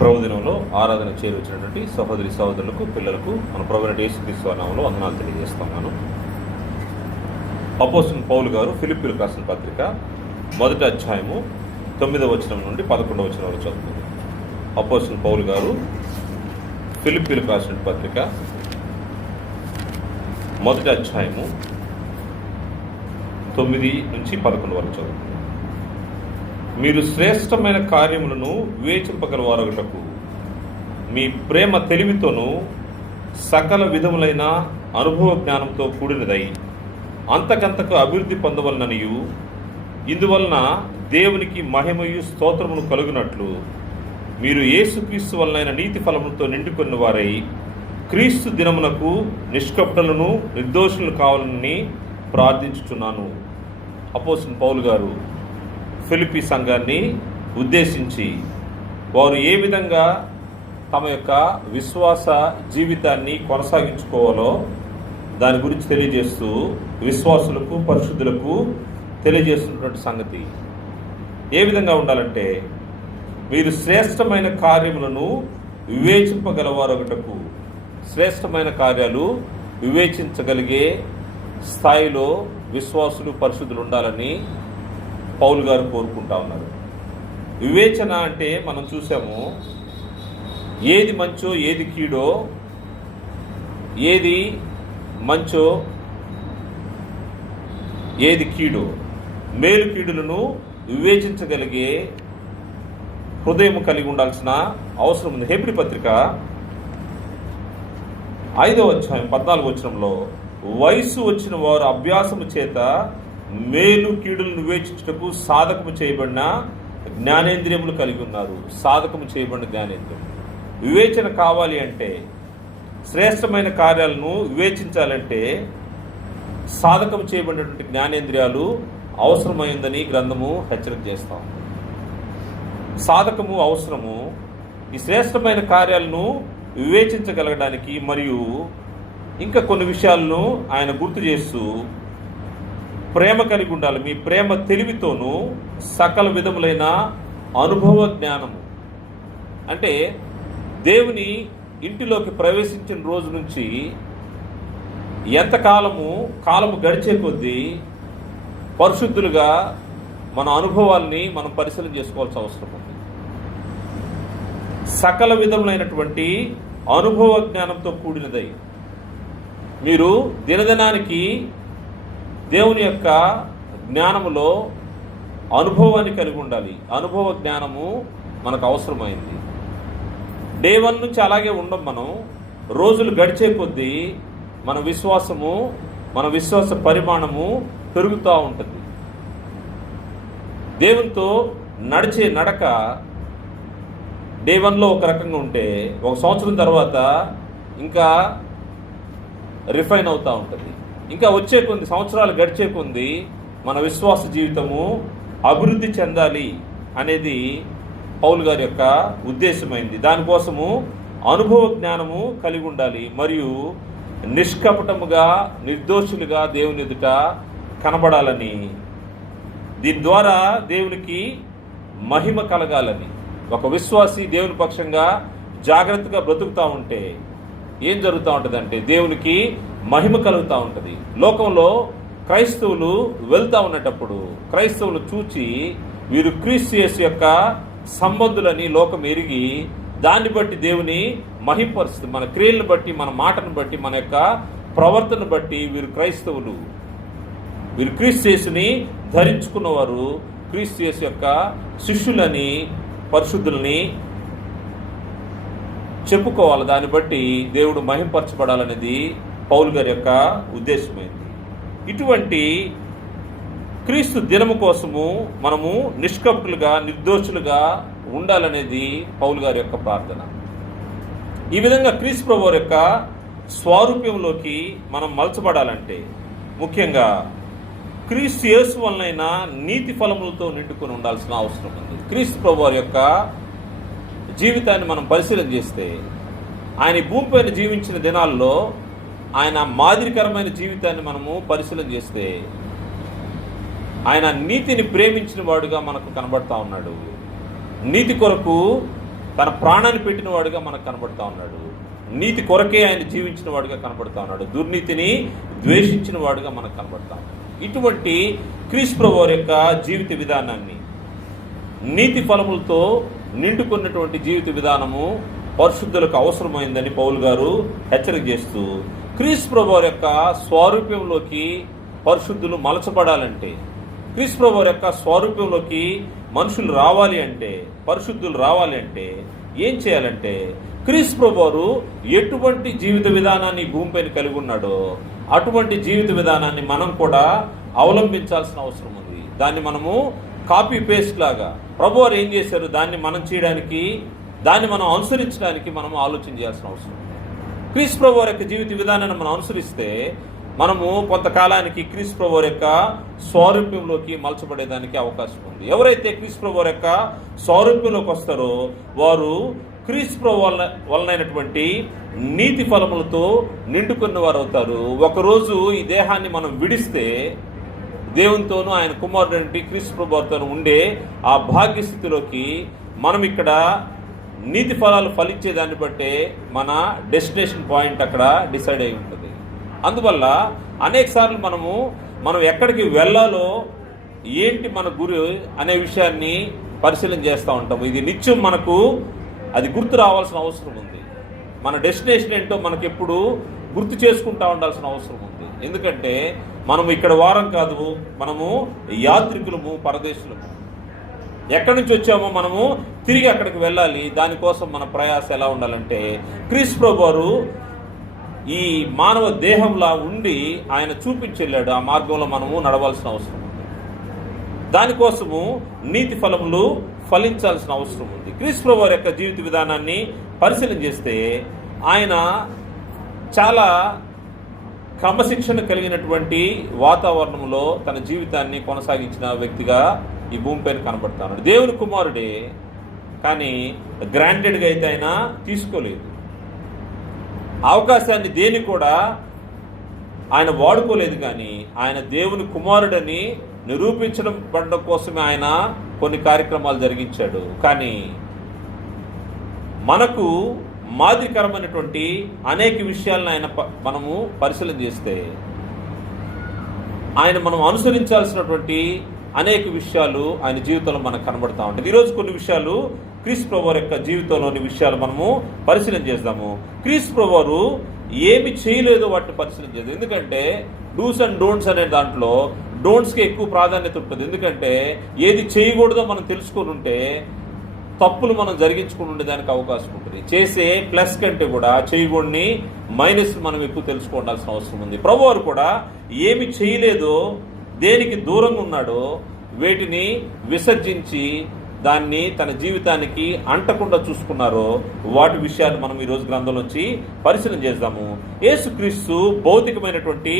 ప్రభుదినంలో ఆరాధన చేరువచ్చినటువంటి సహోదరి సహోదరులకు, పిల్లలకు మన ప్రభువైన యేసుక్రీస్తు నామములో వందనాలు తెలియజేస్తున్నాను. అపోస్తలుడైన పౌలు గారు ఫిలిప్పీయులకు రాసిన పత్రిక 1వ అధ్యాయము 9వ వచనం నుండి 11వ వచనం వరకు చదువుతుంది. అపోస్తలుడైన పౌలు గారు ఫిలిప్పీయులకు రాసిన పత్రిక 1వ అధ్యాయము 9 నుంచి 11 వరకు చదువుతుంది. మీరు శ్రేష్టమైన కార్యములను వివేచింపగలవారొకటకు మీ ప్రేమ తెలివితోనూ సకల విధములైన అనుభవ జ్ఞానంతో కూడినదై అంతకంతకు అభివృద్ధి పొందవలననియు, ఇందువలన దేవునికి మహిమయు స్తోత్రమును కలుగునట్లు మీరు యేసుక్రీస్తు వలనైన నీతి ఫలములతో నిండుకున్న వారై క్రీస్తు దినమునకు నిష్కపటులను నిర్దోషులను కావాలని ప్రార్థించుచున్నాను. అపోస్తలుడైన పౌలు గారు ఫిలిప్పీ సంఘాన్ని ఉద్దేశించి వారు ఏ విధంగా తమ యొక్క విశ్వాస జీవితాన్ని కొనసాగించుకోవాలో దాని గురించి తెలియజేస్తూ విశ్వాసులకు, పరిశుద్ధులకు తెలియజేస్తున్నటువంటి సంగతి ఏ విధంగా ఉండాలంటే, మీరు శ్రేష్టమైన కార్యములను వివేచింపగలవారొకటకు, శ్రేష్టమైన కార్యాలు వివేచించగలిగే స్థాయిలో విశ్వాసులు, పరిశుద్ధులు ఉండాలని పౌలు గారు కోరుకుంటా ఉన్నారు. వివేచన అంటే మనం చూసాము, ఏది మంచో ఏది కీడో, ఏది మంచో ఏది కీడో, మేలు కీడులను వివేచించగలిగే హృదయం కలిగి ఉండాల్సిన అవసరం ఉంది. హెబ్రీ పత్రిక 5వ అధ్యాయం 14వ వచనంలో, వయసు వచ్చిన వారు అభ్యాసము చేత మేలు కీడులను వివేచించుటకు సాధకము చేయబడిన జ్ఞానేంద్రియములు కలిగి ఉన్నారు. సాధకము చేయబడిన జ్ఞానేంద్రియం. వివేచన కావాలి అంటే, శ్రేష్టమైన కార్యాలను వివేచించాలంటే సాధకము చేయబడినటువంటి జ్ఞానేంద్రియాలు అవసరమైందని గ్రంథము హెచ్చరిక చేస్తాం. సాధకము అవసరము. ఈ శ్రేష్టమైన కార్యాలను వివేచించగలగడానికి మరియు ఇంకా కొన్ని విషయాలను ఆయన గుర్తు చేస్తూ ప్రేమ కలిగి ఉండాలి. మీ ప్రేమ తెలివితోనూ సకల విధములైన అనుభవ జ్ఞానము. అంటే దేవుని ఇంటిలోకి ప్రవేశించిన రోజు నుంచి కాలము గడిచే కొద్దీ పరిశుద్ధులుగా మన అనుభవాల్ని మనం పరిశీలన చేసుకోవాల్సిన అవసరం ఉంది. సకల విధములైనటువంటి అనుభవ జ్ఞానంతో కూడినదై మీరు దినదినానికి దేవుని యొక్క జ్ఞానములో అనుభవాన్ని కలిగి ఉండాలి. అనుభవ జ్ఞానము మనకు అవసరమైంది. డే 1 నుంచి అలాగే ఉండం. మనం రోజులు గడిచే కొద్దీ మన విశ్వాస పరిమాణము పెరుగుతూ ఉంటుంది. దేవునితో నడిచే నడక డే 1లో ఒక రకంగా ఉంటే, ఒక సంవత్సరం తర్వాత ఇంకా రిఫైన్ అవుతూ ఉంటుంది. ఇంకా వచ్చే కొద్ది సంవత్సరాలు గడిచే కొద్ది మన విశ్వాస జీవితము అభివృద్ధి చెందాలి అనేది పౌలు గారి యొక్క ఉద్దేశమైంది. దానికోసము అనుభవ జ్ఞానము కలిగి ఉండాలి మరియు నిష్కపటముగా, నిర్దోషులుగా దేవుని ఎదుట కనబడాలని, దీని ద్వారా దేవునికి మహిమ కలగాలని. ఒక విశ్వాసి దేవుని పక్షంగా జాగ్రత్తగా బ్రతుకుతూ ఉంటే ఏం జరుగుతూ ఉంటుందంటే, దేవునికి మహిమ కలుగుతూ ఉంటుంది. లోకంలో క్రైస్తవులు వెళ్తూ ఉన్నటప్పుడు క్రైస్తవులు చూచి వీరు క్రీస్తు యేసు యొక్క సంబంధులని లోకం ఎరిగి దాన్ని బట్టి దేవుని మహిమపరుస్తుంది. మన క్రియలను బట్టి, మన మాటను బట్టి, మన యొక్క ప్రవర్తన బట్టి వీరు క్రైస్తవులు, వీరు క్రీస్తు యేసుని ధరించుకున్నవారు, క్రీస్తు యేసు యొక్క శిష్యులని, పరిశుద్ధులని చెప్పుకోవాలి. దాన్ని బట్టి దేవుడు మహిమపరచబడాలనేది పౌలు గారి యొక్క ఉద్దేశమైంది. ఇటువంటి క్రీస్తు దినము కోసము మనము నిష్కపటులుగా, నిర్దోషులుగా ఉండాలనేది పౌలు గారి యొక్క ప్రార్థన. ఈ విధంగా క్రీస్తు ప్రభువు యొక్క స్వారూప్యంలోకి మనం మలచబడాలంటే ముఖ్యంగా క్రీస్తు యేసు వలనైనా నీతి ఫలములతో నిండుకొని ఉండాల్సిన అవసరం ఉంది. క్రీస్తు ప్రభువు యొక్క జీవితాన్ని మనం పరిశీలన చేస్తే, ఆయన భూమిపైన జీవించిన దినాల్లో ఆయన మాదిరికరమైన జీవితాన్ని మనము పరిశీలన చేస్తే, ఆయన నీతిని ప్రేమించిన వాడుగా మనకు కనబడతా ఉన్నాడు. నీతి కొరకు తన ప్రాణాన్ని పెట్టిన వాడిగా మనకు కనబడతా ఉన్నాడు. నీతి కొరకే ఆయన జీవించిన వాడిగా కనబడతా ఉన్నాడు. దుర్నీతిని ద్వేషించిన వాడిగా మనకు కనబడతా ఉన్నాడు. ఇటువంటి క్రీస్తు ప్రభువు యొక్క జీవిత విధానాన్ని, నీతి ఫలములతో నిండుకున్నటువంటి జీవిత విధానము పరిశుద్ధులకు అవసరమైందని పౌలు గారు హెచ్చరిక చేస్తూ, క్రీస్తు ప్రభువు యొక్క స్వారూప్యంలోకి పరిశుద్ధులు మలచబడాలంటే, క్రీస్తు ప్రభువు యొక్క స్వారూప్యంలోకి మనుషులు రావాలి అంటే, పరిశుద్ధులు రావాలి అంటే ఏం చేయాలంటే, క్రీస్తు ప్రభువు ఎటువంటి జీవిత విధానాన్ని భూమిపైన కలిగి ఉన్నాడో అటువంటి జీవిత విధానాన్ని మనం కూడా అవలంబించాల్సిన అవసరం ఉంది. దాన్ని మనము కాపీ పేస్ట్ లాగా ప్రభువారు ఏం చేశారు దాన్ని మనం చేయడానికి, దాన్ని మనం అనుసరించడానికి మనం ఆలోచన చేయాల్సిన అవసరం ఉంది. క్రీస్తు ప్రభువారి యొక్క జీవిత విధానాన్ని మనం అనుసరిస్తే మనము కొంతకాలానికి క్రీస్తు ప్రభువారి యొక్క స్వారూప్యంలోకి మలచబడేదానికి అవకాశం ఉంది. ఎవరైతే క్రీస్తు ప్రభువారి యొక్క స్వారూప్యంలోకి వస్తారో వారు క్రీస్తు ప్రభు వలనైనటువంటి నీతి ఫలములతో నిండుకున్న వారు అవుతారు. ఒకరోజు ఈ దేహాన్ని మనం విడిస్తే దేవునితోనూ ఆయన కుమారుడు క్రీస్తు ప్రభువుతోనూ ఉండే ఆ భాగ్యస్థితిలోకి మనం ఇక్కడ నీతి ఫలాలు ఫలించేదాన్ని బట్టే మన డెస్టినేషన్ పాయింట్ అక్కడ డిసైడ్ అయి ఉంటుంది. అందువల్ల అనేక సార్లు మనం ఎక్కడికి వెళ్ళాలో, ఏంటి మన గురి అనే విషయాన్ని పరిశీలన చేస్తూ ఉంటాము. ఇది నిత్యం మనకు అది గుర్తు రావాల్సిన అవసరం ఉంది. మన డెస్టినేషన్ ఏంటో మనకెప్పుడు గుర్తు చేసుకుంటూ ఉండాల్సిన అవసరం ఉంది. ఎందుకంటే మనము ఇక్కడ వారం కాదు, మనము యాత్రికులము, పరదేశులము. ఎక్కడి నుంచి వచ్చామో మనము తిరిగి అక్కడికి వెళ్ళాలి. దానికోసం మన ప్రయాస ఎలా ఉండాలంటే, క్రీస్తు ప్రభువు ఈ మానవ దేహంలా ఉండి ఆయన చూపించెళ్ళాడు. ఆ మార్గంలో మనము నడవాల్సిన అవసరం ఉంది. దానికోసము నీతి ఫలములు ఫలించాల్సిన అవసరం ఉంది. క్రీస్తు ప్రభువు యొక్క జీవిత విధానాన్ని పరిశీలన చేస్తే ఆయన చాలా క్రమశిక్షణ కలిగినటువంటి వాతావరణంలో తన జీవితాన్ని కొనసాగించిన వ్యక్తిగా ఈ భూమిపైన కనబడతాడు. దేవుని కుమారుడే, కానీ గ్రాంటెడ్గా అయితే ఆయన తీసుకోలేదు. అవకాశాన్ని దేని కూడా ఆయన వాడుకోలేదు. కానీ ఆయన దేవుని కుమారుడని నిరూపించడం పడడం కోసమే ఆయన కొన్ని కార్యక్రమాలు జరిగించాడు. కానీ మనకు మాదిరికరమైనటువంటి అనేక విషయాలను ఆయన మనము పరిశీలన చేస్తే మనం అనుసరించాల్సినటువంటి అనేక విషయాలు ఆయన జీవితంలో మనకు కనబడతా ఉంటాయి. ఈరోజు కొన్ని విషయాలు క్రీస్తు ప్రభువు యొక్క జీవితంలోని విషయాలు మనము పరిశీలన చేద్దాము. క్రీస్తు ప్రభువు ఏమి చేయలేదో వాటిని పరిశీలన చేద్దాం. ఎందుకంటే డూస్ అండ్ డోంట్స్ అనే దాంట్లో డోంట్స్కి ఎక్కువ ప్రాధాన్యత ఉంటుంది. ఎందుకంటే ఏది చేయకూడదో మనం తెలుసుకొని ఉంటే తప్పులు మనం జరిగించుకుని ఉండేదానికి అవకాశం ఉంటుంది. చేసే ప్లస్ కంటే కూడా చేయకూడని మైనస్ మనం ఎక్కువ తెలుసుకోవాల్సిన అవసరం ఉంది. ప్రభువారు కూడా ఏమి చేయలేదో, దేనికి దూరంగా ఉన్నాడో వేటిని విసర్జించి దాన్ని తన జీవితానికి అంటకుండా చూసుకున్నారో వాటి విషయాన్ని మనం ఈరోజు గ్రంథంలోంచి పరిశీలన చేద్దాము. యేసుక్రీస్తు భౌతికమైనటువంటి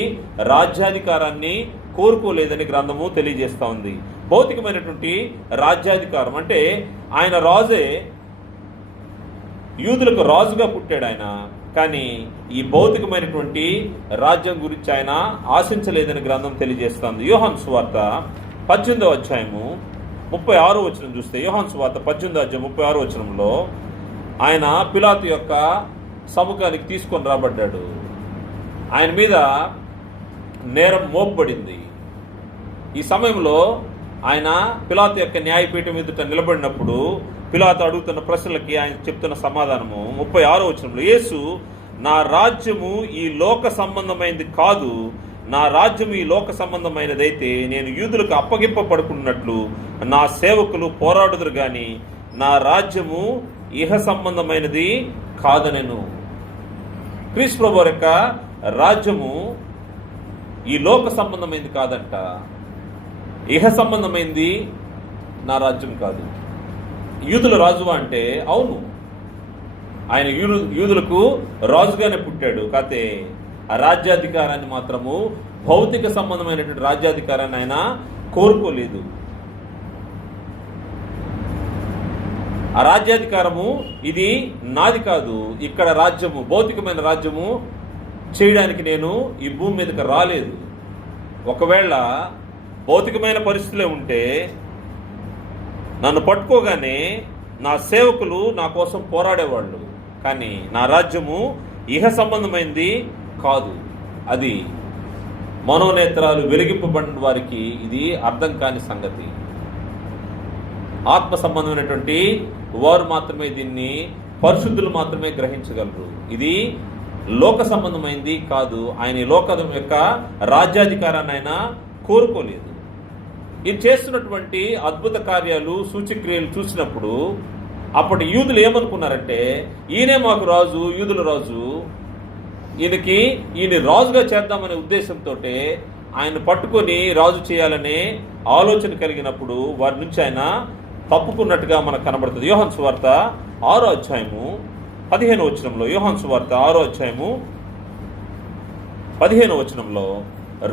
రాజ్యాధికారాన్ని కోరుకోలేదని గ్రంథము తెలియజేస్తూ ఉంది. భౌతికమైనటువంటి రాజ్యాధికారం అంటే ఆయన రాజే, యూదులకు రాజుగా పుట్టాడు ఆయన. కానీ ఈ భౌతికమైనటువంటి రాజ్యం గురించి ఆయన ఆశించలేదని గ్రంథం తెలియజేస్తుంది. యోహాను సువార్త 18వ అధ్యాయము 36వ వచనం చూస్తే, యోహాను సువార్త 18వ అధ్యాయం 36వ వచనంలో ఆయన పిలాతు యొక్క సముఖానికి తీసుకొని రాబడ్డాడు. ఆయన మీద నేరం మోపబడింది. ఈ సమయంలో ఆయన పిలాతు యొక్క న్యాయపీఠం ఎదుట నిలబడినప్పుడు పిలాతు అడుగుతున్న ప్రశ్నలకి ఆయన చెప్తున్న సమాధానము 36వ వచనంలో, యేసు, నా రాజ్యము ఈ లోక సంబంధమైనది కాదు, నా రాజ్యము ఈ లోక సంబంధమైనదైతే నేను యూదులకు అప్పగింపబడుకున్నట్లు నా సేవకులు పోరాడుదురు గాని నా రాజ్యము ఇహ సంబంధమైనది కాదనెను. క్రీస్తు ప్రభువు యొక్క రాజ్యము ఈ లోక సంబంధమైనది కాదంట, ఇహ సంబంధమైంది నా రాజ్యం కాదు. యూదుల రాజువా అంటే అవును, ఆయన యూదులకు రాజుగానే పుట్టాడు. కాతే ఆ రాజ్యాధికారాన్ని మాత్రము, భౌతిక సంబంధమైనటువంటి రాజ్యాధికారాన్ని ఆయన కోరుకోలేదు. ఆ రాజ్యాధికారము ఇది నాది కాదు, ఇక్కడ రాజ్యము, భౌతికమైన రాజ్యము చేయడానికి నేను ఈ భూమి మీదకి రాలేదు. ఒకవేళ భౌతికమైన పరిస్థితులే ఉంటే నన్ను పట్టుకోగానే నా సేవకులు నా కోసం పోరాడేవాళ్ళు, కానీ నా రాజ్యము ఇహ సంబంధమైంది కాదు. అది మనోనేత్రాలు వెలిగింపబడిన వారికి ఇది అర్థం కాని సంగతి. ఆత్మ సంబంధమైనటువంటి వారు మాత్రమే దీన్ని, పరిశుద్ధులు మాత్రమే గ్రహించగలరు. ఇది లోక సంబంధమైంది కాదు. ఆయన లోకం యొక్క రాజ్యాధికారాన్ని ఆయన కోరుకోలేదు. ఈయన చేస్తున్నటువంటి అద్భుత కార్యాలు, సూచక్రియలు చూసినప్పుడు అప్పటి యూదులు ఏమనుకున్నారంటే, ఈయనే మాకు రాజు, యూదుల రాజు, ఈయన రాజుగా చేద్దామనే ఉద్దేశంతో ఆయన పట్టుకొని రాజు చేయాలనే ఆలోచన కలిగినప్పుడు వారి నుంచి ఆయన తప్పుకున్నట్టుగా మనకు కనబడుతుంది. యోహాను సువార్త 6వ అధ్యాయము 15వ వచనంలో, యోహాను సువార్త 6వ అధ్యాయము 15వ వచనంలో,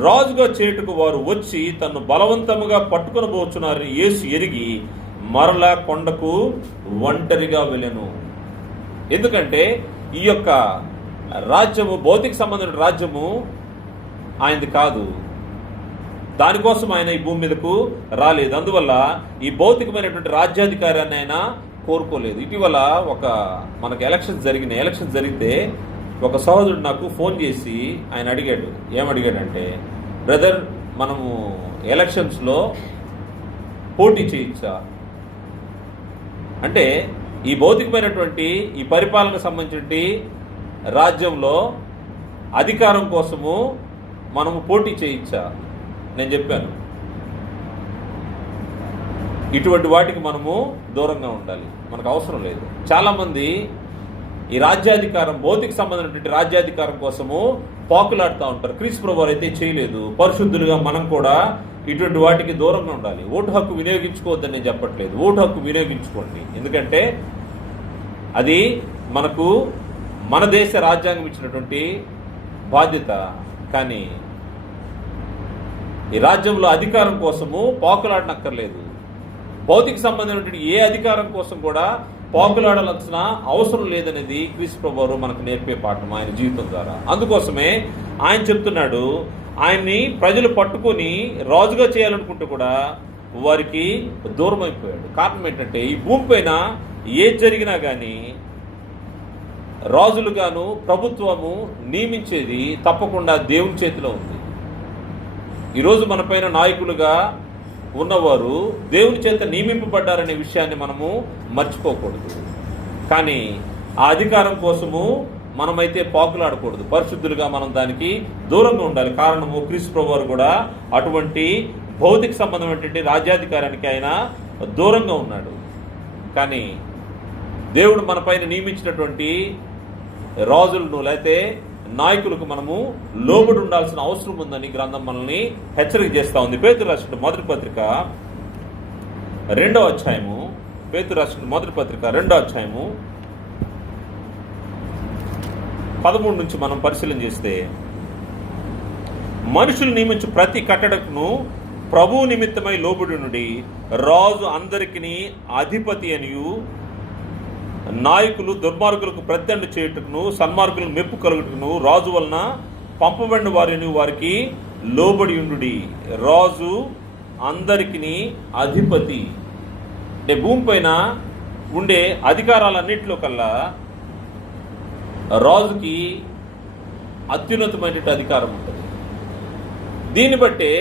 రాజుగా చేటుకు వారు వచ్చి తన్ను బలవంతముగా పట్టుకొని పోచున్నారని యేసు ఎరిగి మరలా కొండకు ఒంటరిగా వెళ్ళెను. ఎందుకంటే ఈ యొక్క రాజ్యము, భౌతిక సంబంధమైన రాజ్యము ఆయనది కాదు. దానికోసం ఆయన ఈ భూమి మీదకు రాలేదు. అందువల్ల ఈ భౌతికమైనటువంటి రాజ్యాధికారాన్ని ఆయన కోరుకోలేదు. ఇటీవల మనకు ఎలక్షన్స్ జరిగితే ఒక సహోదరుడు నాకు ఫోన్ చేసి ఆయన అడిగాడు. ఏమడిగాడంటే, బ్రదర్, మనము ఎలక్షన్స్లో పోటీ చేయొచ్చా అంటే, ఈ భౌతికమైనటువంటి ఈ పరిపాలనకు సంబంధించి రాజ్యంలో అధికారం కోసము మనము పోటీ చేయొచ్చా? నేను చెప్పాను, ఇటువంటి వాటికి మనము దూరంగా ఉండాలి, మనకు అవసరం లేదు. చాలామంది ఈ రాజ్యాధికారం, భౌతిక సంబంధమైనటువంటి రాజ్యాధికారం కోసము పాకులాడుతూ ఉంటారు. క్రీస్తు ప్రభువు అయితే చేయలేదు. పరిశుద్ధులుగా మనం కూడా ఇటువంటి వాటికి దూరంగా ఉండాలి. ఓటు హక్కు వినియోగించుకోవద్దని నేను చెప్పట్లేదు. ఓటు హక్కు వినియోగించుకోండి, ఎందుకంటే అది మనకు మన దేశ రాజ్యాంగం ఇచ్చినటువంటి బాధ్యత. కానీ ఈ రాజ్యంలో అధికారం కోసము పాకులాడనక్కర్లేదు. భౌతిక సంబంధమైనటువంటి ఏ అధికారం కోసం కూడా పాకులాడాల్సిన అవసరం లేదనేది క్రీస్తు ప్రభువు మనకు నేర్పే పాఠం ఆయన జీవితం ద్వారా. అందుకోసమే ఆయన చెప్తున్నాడు, ఆయన్ని ప్రజలు పట్టుకొని రాజుగా చేయాలనుకుంటూ కూడా వారికి దూరం అయిపోయాడు. కారణం ఏంటంటే, ఈ భూమి పైన ఏది జరిగినా కానీ రాజులుగాను ప్రభుత్వము నియమించేది తప్పకుండా దేవుని చేతిలో ఉంది. ఈరోజు మన పైన నాయకులుగా ఉన్నవారు దేవుని చేత నియమింపబడ్డారనే విషయాన్ని మనము మర్చిపోకూడదు. కానీ ఆ అధికారం కోసము మనమైతే పాకులాడకూడదు. పరిశుద్ధులుగా మనం దానికి దూరంగా ఉండాలి. కారణము, క్రీస్తు ప్రభువు కూడా అటువంటి భౌతిక సంబంధమైనటువంటి రాజ్యాధికారానికి ఆయన దూరంగా ఉన్నాడు. కానీ దేవుడు మన పైన నియమించినటువంటి రాజులను లేకపోతే నాయకులకు మనము లోబడి ఉండాల్సిన అవసరం ఉందని గ్రంథం మనల్ని హెచ్చరిక చేస్తూ ఉంది. పేతురు రాసిన మొదటి పత్రిక 2వ అధ్యాయము, పేతురు రాసిన మొదటి పత్రిక 2వ అధ్యాయము 13 నుంచి మనం పరిశీలన చేస్తే, మనుషులు నియమించు ప్రతి కట్టడకును ప్రభువు నిమిత్తమై లోబడి నుండి రాజు అందరికీ అధిపతి అనియు, నాయకులు దుర్మార్గులకు ప్రతిదండ చేయుటకును సన్మార్గులకు మెప్పు కలుగుటకును రాజు వలన పంపబడిన వారిని వారికి లోబడి ఉండుడి. రాజు అందరికీ అధిపతి. అంటే భూమి పైన ఉండే అధికారాలన్నింటిలో కల్లా రాజుకి అత్యున్నతమైనటువంటి అధికారం ఉంటుంది. దీన్ని బట్టే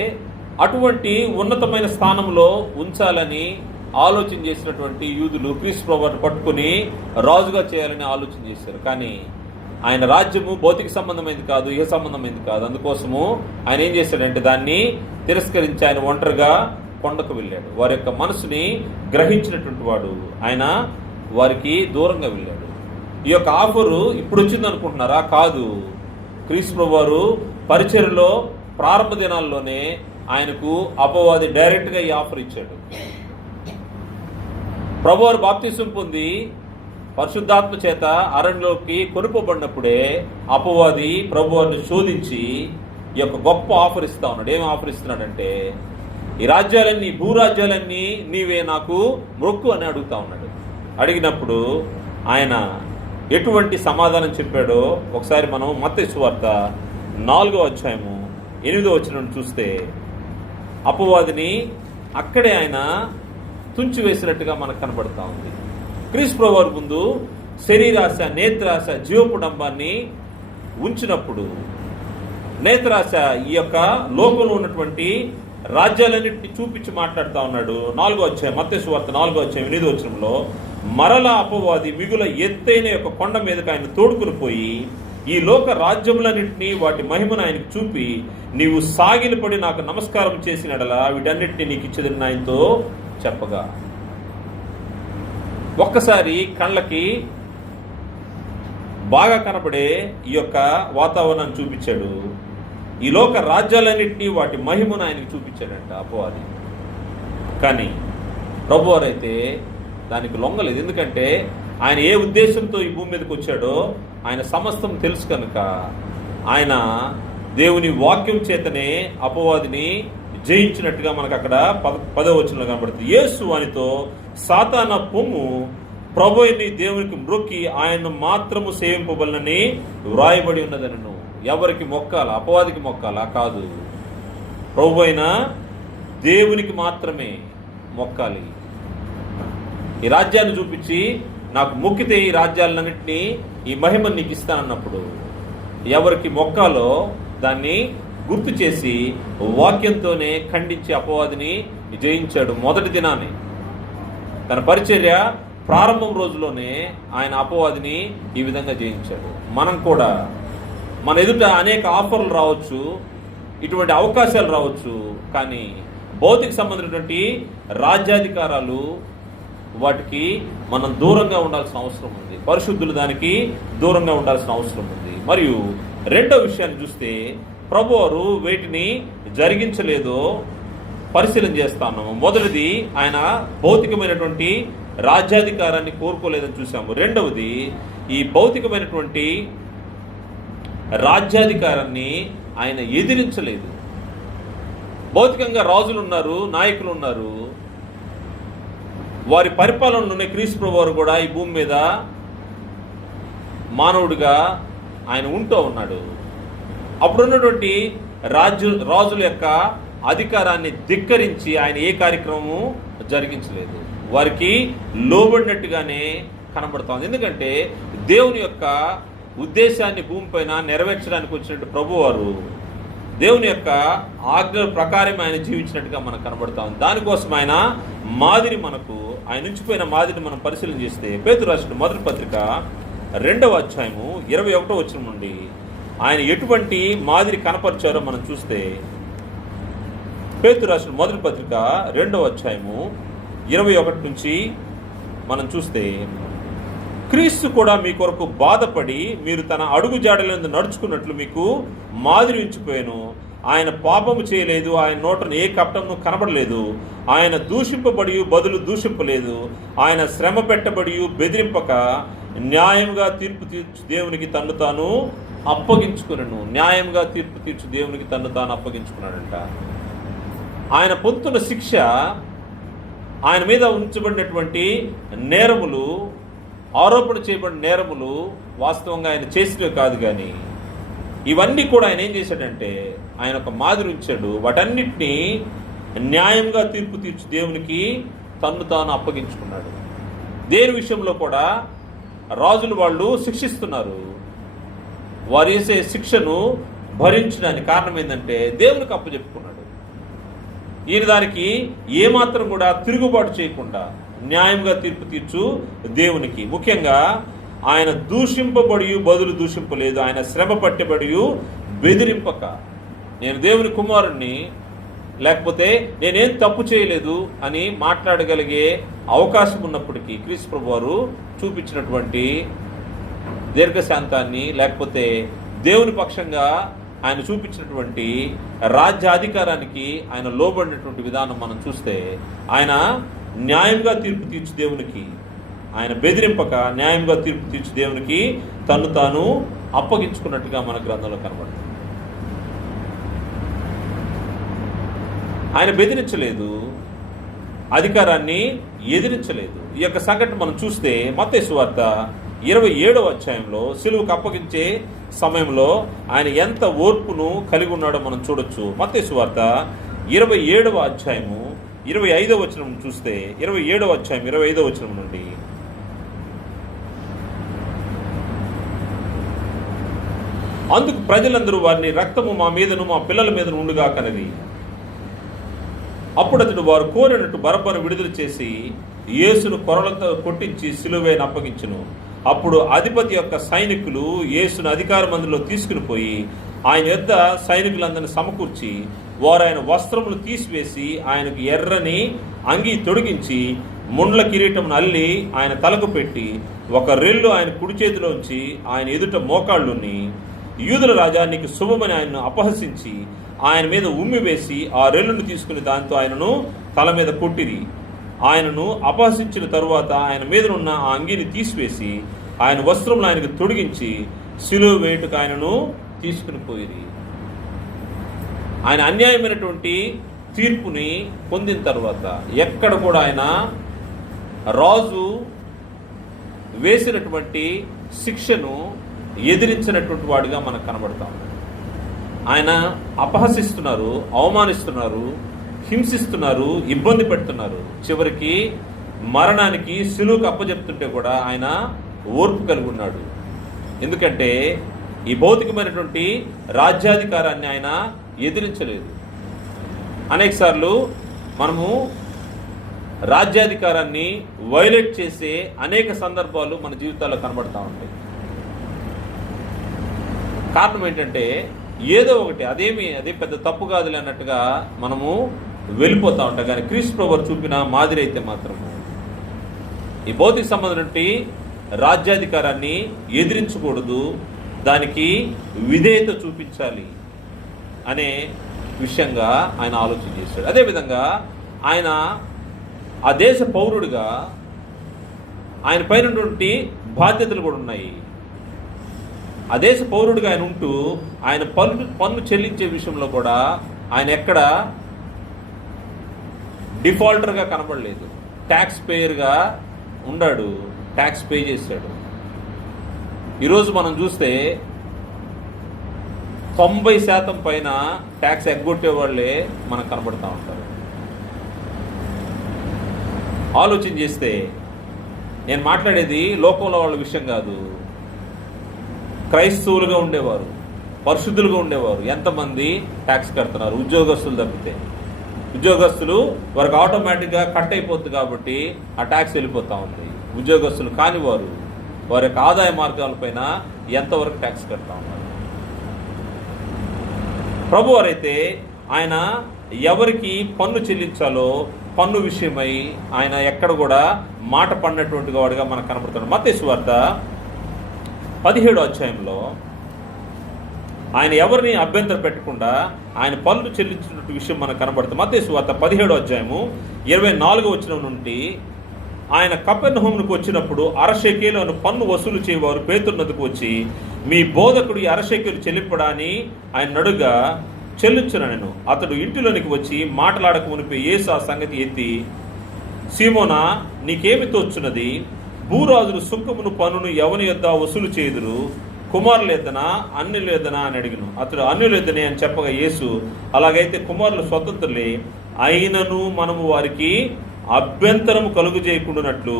అటువంటి ఉన్నతమైన స్థానంలో ఉంచాలని ఆలోచన చేసినటువంటి యూదులు క్రీస్తు ప్రభువును పట్టుకుని రాజుగా చేయాలని ఆలోచన చేశారు. కానీ ఆయన రాజ్యము భౌతిక సంబంధమైంది కాదు, ఇహ సంబంధమైంది కాదు. అందుకోసము ఆయన ఏం చేశాడంటే, దాన్ని తిరస్కరించి ఆయన ఒంటరిగా కొండకు వెళ్ళాడు. వారి యొక్క మనసుని గ్రహించినటువంటి వాడు ఆయన వారికి దూరంగా వెళ్ళాడు. ఈ యొక్క ఆఫరు ఇప్పుడు వచ్చింది అనుకుంటున్నారా? కాదు. క్రీస్తు ప్రభువు పరిచర్యలో ప్రారంభ దినాల్లోనే ఆయనకు అపవాది డైరెక్ట్గా ఈ ఆఫర్ ఇచ్చాడు. ప్రభువారు బాప్తిసం పొంది పరిశుద్ధాత్మ చేత అరణ్యంలోకి కొనుకోబడినప్పుడే అపవాది ప్రభువారిని శోధించి ఈ యొక్క గొప్ప ఆఫర్ ఇస్తా ఉన్నాడు. ఏం ఆఫర్ ఇస్తున్నాడంటే, ఈ రాజ్యాలన్నీ, భూరాజ్యాలన్నీ నీవే నాకు మొక్కు అని అడుగుతా ఉన్నాడు. అడిగినప్పుడు ఆయన ఎటువంటి సమాధానం చెప్పాడో ఒకసారి మనం మత్తయి సువార్త 4వ అధ్యాయము 8వ వచనం చూస్తే, అపవాదిని అక్కడే ఆయన తుంచివేసినట్టుగా మనకు కనబడతా ఉంది. క్రీస్తు ప్రభువారి ముందు శరీరాశ, నేత్రాశ, జీవపుడంబాన్ని ఉంచినప్పుడు నేత్రాశ ఈ యొక్క లోకంలో ఉన్నటువంటి రాజ్యాలన్నింటినీ చూపించి మాట్లాడుతూ ఉన్నాడు. 4వ అధ్యాయం, మత్తయి సువార్త 4వ అధ్యాయం 8వ వచనంలో, మరలా అపవాది మిగుల ఎత్తైన యొక్క కొండ మీదకి ఆయన తోడుకుని పోయి ఈ లోక రాజ్యములన్నింటినీ వాటి మహిమను ఆయనకు చూపి, నీవు సాగిలపడి నాకు నమస్కారం చేసినడలా వీటన్నిటిని నీకు ఇచ్చేదని ఆయనతో చెప్పగా, ఒక్కసారి కళ్ళకి బాగా కనబడే ఈ యొక్క వాతావరణాన్ని చూపించాడు. ఈ లోక రాజ్యాలన్నింటినీ వాటి మహిమను ఆయనకి చూపించాడంట అపవాది. కానీ ప్రభువారు అయితే దానికి లొంగలేదు. ఎందుకంటే ఆయన ఏ ఉద్దేశంతో ఈ భూమి మీదకి వచ్చాడో ఆయన సమస్తం తెలుసు కనుక ఆయన దేవుని వాక్యం చేతనే అపవాదిని జయించినట్టుగా మనకు అక్కడ 10వ వచనంలో కనబడుతుంది. యేసు వానితో, సాతాన పొమ్ము, ప్రభు నీ దేవునికి మ్రొక్కి ఆయన మాత్రము సేవింపబలనని వ్రాయబడి ఉన్నదనను. ఎవరికి మొక్కాలా? అపవాదికి మొక్కాలా? కాదు, ప్రభు అయిన దేవునికి మాత్రమే మొక్కాలి. ఈ రాజ్యాన్ని చూపించి నాకు మొక్కితే ఈ రాజ్యాలన్నింటినీ, ఈ మహిమను నీకు ఇస్తానన్నప్పుడు ఎవరికి మొక్కాలో దాన్ని గుర్తు చేసి వాక్యంతోనే ఖండించి అపవాదిని జయించాడు. మొదటి దినాన్ని తన పరిచర్య ప్రారంభం రోజులోనే ఆయన అపవాదిని ఈ విధంగా జయించాడు. మనం కూడా మన ఎదుట అనేక ఆఫర్లు రావచ్చు, ఇటువంటి అవకాశాలు రావచ్చు, కానీ భౌతిక సంబంధించినటువంటి రాజ్యాధికారాలు వాటికి మనం దూరంగా ఉండాల్సిన అవసరం ఉంది. పరిశుద్ధులు దానికి దూరంగా ఉండాల్సిన అవసరం ఉంది. మరియు రెండో విషయాన్ని చూస్తే ప్రభువారు వేటిని జరిగించలేదో పరిశీలన చేస్తాము. మొదటిది, ఆయన భౌతికమైనటువంటి రాజ్యాధికారాన్ని కోరుకోలేదని చూసాము. రెండవది, ఈ భౌతికమైనటువంటి రాజ్యాధికారాన్ని ఆయన ఎదిరించలేదు. భౌతికంగా రాజులు ఉన్నారు, నాయకులు ఉన్నారు, వారి పరిపాలనలోనే క్రీస్తు ప్రభువారు కూడా ఈ భూమి మీద మానవుడిగా ఆయన ఉంటూ ఉన్నాడు. అప్పుడున్నటువంటి రాజుల యొక్క అధికారాన్ని ధిక్కరించి ఆయన ఏ కార్యక్రమము జరిగించలేదు. వారికి లోబడినట్టుగానే కనబడుతోంది. ఎందుకంటే దేవుని యొక్క ఉద్దేశాన్ని భూమిపైన నెరవేర్చడానికి వచ్చినట్టు ప్రభువారు దేవుని యొక్క ఆజ్ఞల ప్రకారం ఆయన జీవించినట్టుగా మనకు కనబడుతోంది. దానికోసం ఆయన మాదిరి, మనకు ఆయన ఉంచిపోయిన మాదిరిని మనం పరిశీలన చేస్తే పేతురు రాసిన మొదటి పత్రిక 2వ అధ్యాయము 21వ వచనం నుండి ఆయన ఎటువంటి మాదిరి కనపరిచారో మనం చూస్తే, పేతురు రాసిన మొదటి పత్రిక 2వ అధ్యాయము 21 నుంచి మనం చూస్తే, క్రీస్తు కూడా మీ కొరకు బాధపడి మీరు తన అడుగు జాడలందు నడుచుకున్నట్లు మీకు మాదిరి ఉంచిపోయాను. ఆయన పాపము చేయలేదు, ఆయన నోటను ఏ కపటము కనబడలేదు, ఆయన దూషింపబడి బదులు దూషింపలేదు, ఆయన శ్రమ పెట్టబడి బెదిరింపక న్యాయంగా తీర్పు తీర్చు దేవునికి తన్ను తాను అప్పగించుకున్నాను. న్యాయంగా తీర్పు తీర్చు దేవునికి తన్ను తాను అప్పగించుకున్నాడంట. ఆయన పొందుతున్న శిక్ష, ఆయన మీద ఉంచబడినటువంటి నేరములు, ఆరోపణ చేయబడిన నేరములు వాస్తవంగా ఆయన చేసినవి కాదు, కానీ ఇవన్నీ కూడా ఆయన ఏం చేశాడంటే ఆయన ఒక మాదిరి ఉంచాడు. వాటన్నిటినీ న్యాయంగా తీర్పు తీర్చు దేవునికి తన్ను తాను అప్పగించుకున్నాడు. దేని విషయంలో కూడా రాజులు వాళ్ళు శిక్షిస్తున్నారు, వారు వేసే శిక్షను భరించడానికి కారణం ఏంటంటే దేవునికి అప్పచెప్పుకున్నాడు. ఈయన దానికి ఏమాత్రం కూడా తిరుగుబాటు చేయకుండా న్యాయంగా తీర్పు తీర్చు దేవునికి, ముఖ్యంగా ఆయన దూషింపబడి బదులు దూషింపలేదు, ఆయన శ్రమ పట్టబడి బెదిరింపక, నేను దేవుని కుమారుణ్ణి, లేకపోతే నేనేం తప్పు చేయలేదు అని మాట్లాడగలిగే అవకాశం ఉన్నప్పటికీ క్రీస్తు ప్రభువారు చూపించినటువంటి దీర్ఘశాంతాన్ని, లేకపోతే దేవుని పక్షంగా ఆయన చూపించినటువంటి రాజ్యాధికారానికి ఆయన లోబడినటువంటి విధానం మనం చూస్తే, ఆయన న్యాయంగా తీర్పు తీర్చు దేవునికి, ఆయన బెదిరింపక న్యాయంగా తీర్పు తీర్చు దేవునికి తను తాను అప్పగించుకున్నట్టుగా మన గ్రంథంలో కనబడుతుంది. ఆయన బెదిరించలేదు, అధికారాన్ని ఎదిరించలేదు. ఈ యొక్క సంఘటన మనం చూస్తే మత్తయి సువార్త 27వ అధ్యాయంలో సిలువకు అప్పగించే సమయంలో ఆయన ఎంత ఓర్పును కలిగి ఉన్నాడో మనం చూడొచ్చు. మత్తయి సువార్త 27వ అధ్యాయము 25వ వచనం చూస్తే, 27వ అధ్యాయం 25వ వచనం నుండి, అందుకు ప్రజలందరూ వారిని, రక్తము మా మీదను మా పిల్లల మీదను ఉండుగా కనది. అప్పుడు అతడు వారు కోరినట్టు బరబ్బను విడుదల చేసి యేసును కొరలతో కొట్టించి సిలువేను అప్పగించును. అప్పుడు అధిపతి యొక్క సైనికులు యేసును అధికార మందిలో తీసుకుని పోయి ఆయన యొద్ద సైనికులందరినీ సమకూర్చి వారు ఆయన వస్త్రములు తీసివేసి ఆయనకు ఎర్రని అంగీ తొడిగించి ముండ్ల కిరీటమును అల్లి ఆయన తలకు పెట్టి ఒక రెల్లు ఆయన కుడి చేతిలోంచి ఆయన ఎదుట మోకాళ్ళుని, యూదుల రాజా నీకు శుభమని ఆయనను అపహసించి ఆయన మీద ఉమ్మి వేసి ఆ రెల్లును తీసుకుని దాంతో ఆయనను తల మీద కొట్టిరి. ఆయనను అపహసించిన తరువాత ఆయన మీదనున్న ఆ అంగీని తీసివేసి ఆయన వస్త్రములు ఆయనకు తొడిగించి సిలువ వేటుకు ఆయనను తీసుకుని పోయిరి. ఆయన అన్యాయమైనటువంటి తీర్పుని పొందిన తర్వాత ఎక్కడ కూడా ఆయన రాజు వేసినటువంటి శిక్షను ఎదిరించినటువంటి వాడిగా మనకు కనబడతాం. ఆయన అపహసిస్తున్నారు, అవమానిస్తున్నారు, హింసిస్తున్నారు, ఇబ్బంది పెడుతున్నారు. చివరికి మరణానికి సిలువకు అప్పచెప్తుంటే కూడా ఆయన ఓర్పు కలిగి ఉన్నాడు. ఎందుకంటే ఈ భౌతికమైనటువంటి రాజ్యాధికారాన్ని ఆయన ఎదిరించలేదు. అనేకసార్లు మనము రాజ్యాధికారాన్ని వైలేట్ చేసే అనేక సందర్భాలు మన జీవితాల్లో కనబడతా ఉంటాయి. కారణం ఏంటంటే ఏదో ఒకటి అదే పెద్ద తప్పు కాదులే అన్నట్టుగా మనము వెళ్ళిపోతూ ఉంటాం. కానీ క్రీస్తు ప్రభువు చూపిన మాదిరి అయితే మాత్రము ఈ భౌతిక సంబంధం రాజ్యాధికారాన్ని ఎదిరించకూడదు, దానికి విధేయత చూపించాలి అనే విషయంగా ఆయన ఆలోచన చేశాడు. అదేవిధంగా ఆయన ఆ దేశ పౌరుడిగా ఆయన పైనటువంటి బాధ్యతలు కూడా ఉన్నాయి. ఆ దేశ పౌరుడిగా ఆయన ఉంటూ ఆయన పన్ను చెల్లించే విషయంలో కూడా ఆయన ఎక్కడ డిఫాల్టర్గా కనబడలేదు. ట్యాక్స్ పేయర్గా ఉన్నాడు, ట్యాక్స్ పే చేశాడు. ఈరోజు మనం చూస్తే 90% పైన ట్యాక్స్ ఎగ్గొట్టే వాళ్ళే మనకు కనబడుతూ ఉంటారు. ఆలోచన చేస్తే నేను మాట్లాడేది లోకంలో వాళ్ళ విషయం కాదు. క్రైస్తవులుగా ఉండేవారు, పరిశుద్ధులుగా ఉండేవారు ఎంతమంది ట్యాక్స్ కడుతున్నారు? ఉద్యోగస్తులు తప్పితే. ఉద్యోగస్తులు వారికి ఆటోమేటిక్గా కట్ అయిపోతుంది కాబట్టి ఆ ట్యాక్స్ వెళ్ళిపోతూ ఉంది. ఉద్యోగస్తులు కాని వారి యొక్క ఆదాయ మార్గాలపైన ఎంతవరకు ట్యాక్స్ కడతా ఉన్నారు? ప్రభువారైతే ఆయన ఎవరికి పన్ను చెల్లించాలో పన్ను విషయమై ఆయన ఎక్కడ కూడా మాట పడినటువంటి వాడిగా మనకు కనబడుతున్నాడు. మత్తయి సువార్త 17వ అధ్యాయంలో ఆయన ఎవరిని అభ్యంతరం పెట్టకుండా ఆయన పన్ను చెల్లించినట్టు విషయం మనకు కనబడుతుంది. మత్తయి సువార్త 17వ అధ్యాయము 24వ వచనం నుండి ఆయన కపెర్నహూమునకు వచ్చినప్పుడు అరశేకేలు అను పన్ను వసూలు చేయవారు పేతురునకు వచ్చి, మీ బోధకుడు ఈ అరశేకేలు చెల్లింపడా అని ఆయన నడుగా, చెల్లించునను. అతడు ఇంటిలోనికి వచ్చి మాట్లాడక మునిపే యేసు ఆ సంగతి ఎత్తి, సీమోనా నీకేమి తోచున్నది? భూరాజులు సుంకమును పన్నును ఎవని యొద్ద వసూలు చేయుదురు? కుమారులు ఎద్దనా అన్యులు ఎద్దనా అని అడిగిను. అతడు అన్యులు ఎద్దనే అని చెప్పగా యేసు, అలాగైతే కుమారులు స్వతంత్రులే, అయినను మనము వారికి అభ్యంతరము కలుగు చేయకుండానట్లు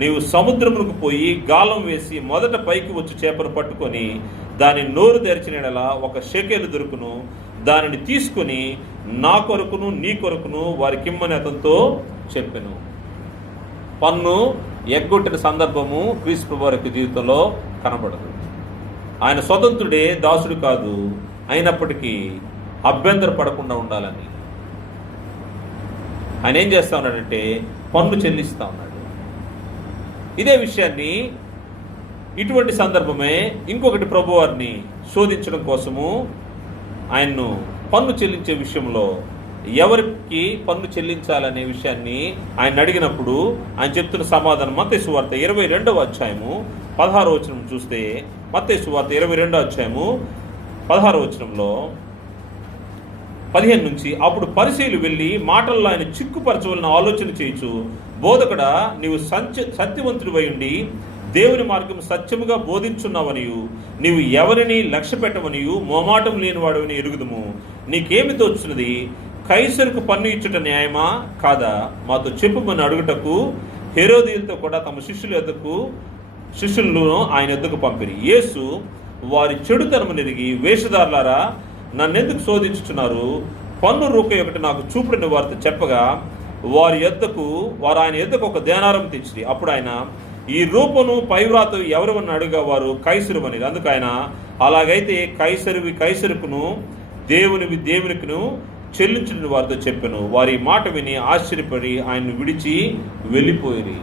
నీవు సముద్రమునకు పోయి గాలం వేసి మొదట పైకి వచ్చి చేపను పట్టుకొని దాని నోరు తెరిచినలా ఒక షెకెలు దొరుకును, దానిని తీసుకుని నా కొరకును నీ కొరకును వారికిమ్మని అతనితో చెప్పెను. పన్ను ఎగ్గొట్టిన సందర్భము క్రీస్తు ప్రభువు వారి జీవితంలో కనబడదు. ఆయన స్వతంత్రుడే, దాసుడు కాదు. అయినప్పటికీ అభ్యంతర పడకుండా ఉండాలని ఆయన ఏం చేస్తా ఉన్నాడంటే పన్ను చెల్లిస్తూ ఉన్నాడు. ఇదే విషయాన్ని ఇటువంటి సందర్భమే ఇంకొకటి ప్రభువారిని శోధించడం కోసము ఆయన్ను పన్ను చెల్లించే విషయంలో ఎవరికి పన్ను చెల్లించాలనే విషయాన్ని ఆయన అడిగినప్పుడు ఆయన చెప్తున్న సమాధానం మత్తయి సువార్త 22వ అధ్యాయము 16వ వచనం చూస్తే, మత్తయి సువార్త 22వ అధ్యాయము 16వ వచనంలో 15 నుంచి, అప్పుడు పరిసయ్యులు వెళ్ళి మాటల్లో ఆయన చిక్కుపరచవలన ఆలోచన చేయొచ్చు, బోధకుడా నీవు సత్యవంతుడివై ఉండి దేవుని మార్గం సత్యముగా బోధించున్నావనియు నీవు ఎవరిని లక్ష్య పెట్టవనియు మోమాటం లేనివాడవని ఎరుగుదుము. నీకేమి తోచున్నది? కైసరుకు పన్ను ఇచ్చుట న్యాయమా కాదా? మాతో చెప్పుమని అడుగుటకు హెరోదీయులతో కూడా తమ శిష్యులను ఆయన యొద్దకు పంపిరి. యేసు వారి చెడుతనము నెరిగి, వేషధారులారా నన్నెందుకు శోధించుచున్నారు, పన్ను రూక ఒకటి నాకు చూపుడిన వారితో చెప్పగా వారు ఆయన యొద్దకు ఒక దేనారం తెచ్చి, అప్పుడు ఆయన, ఈ రూపను పైవ్రాత ఎవరివని అడుగా వారు కైసరువని. అందుకు ఆయన, అలాగైతే కైసరువి కైసరుకును, దేవునివి దేవునికును చెల్లించిన వారితో చెప్పాను. వారి మాట విని ఆశ్చర్యపడి ఆయన్ను విడిచి వెళ్ళిపోయి.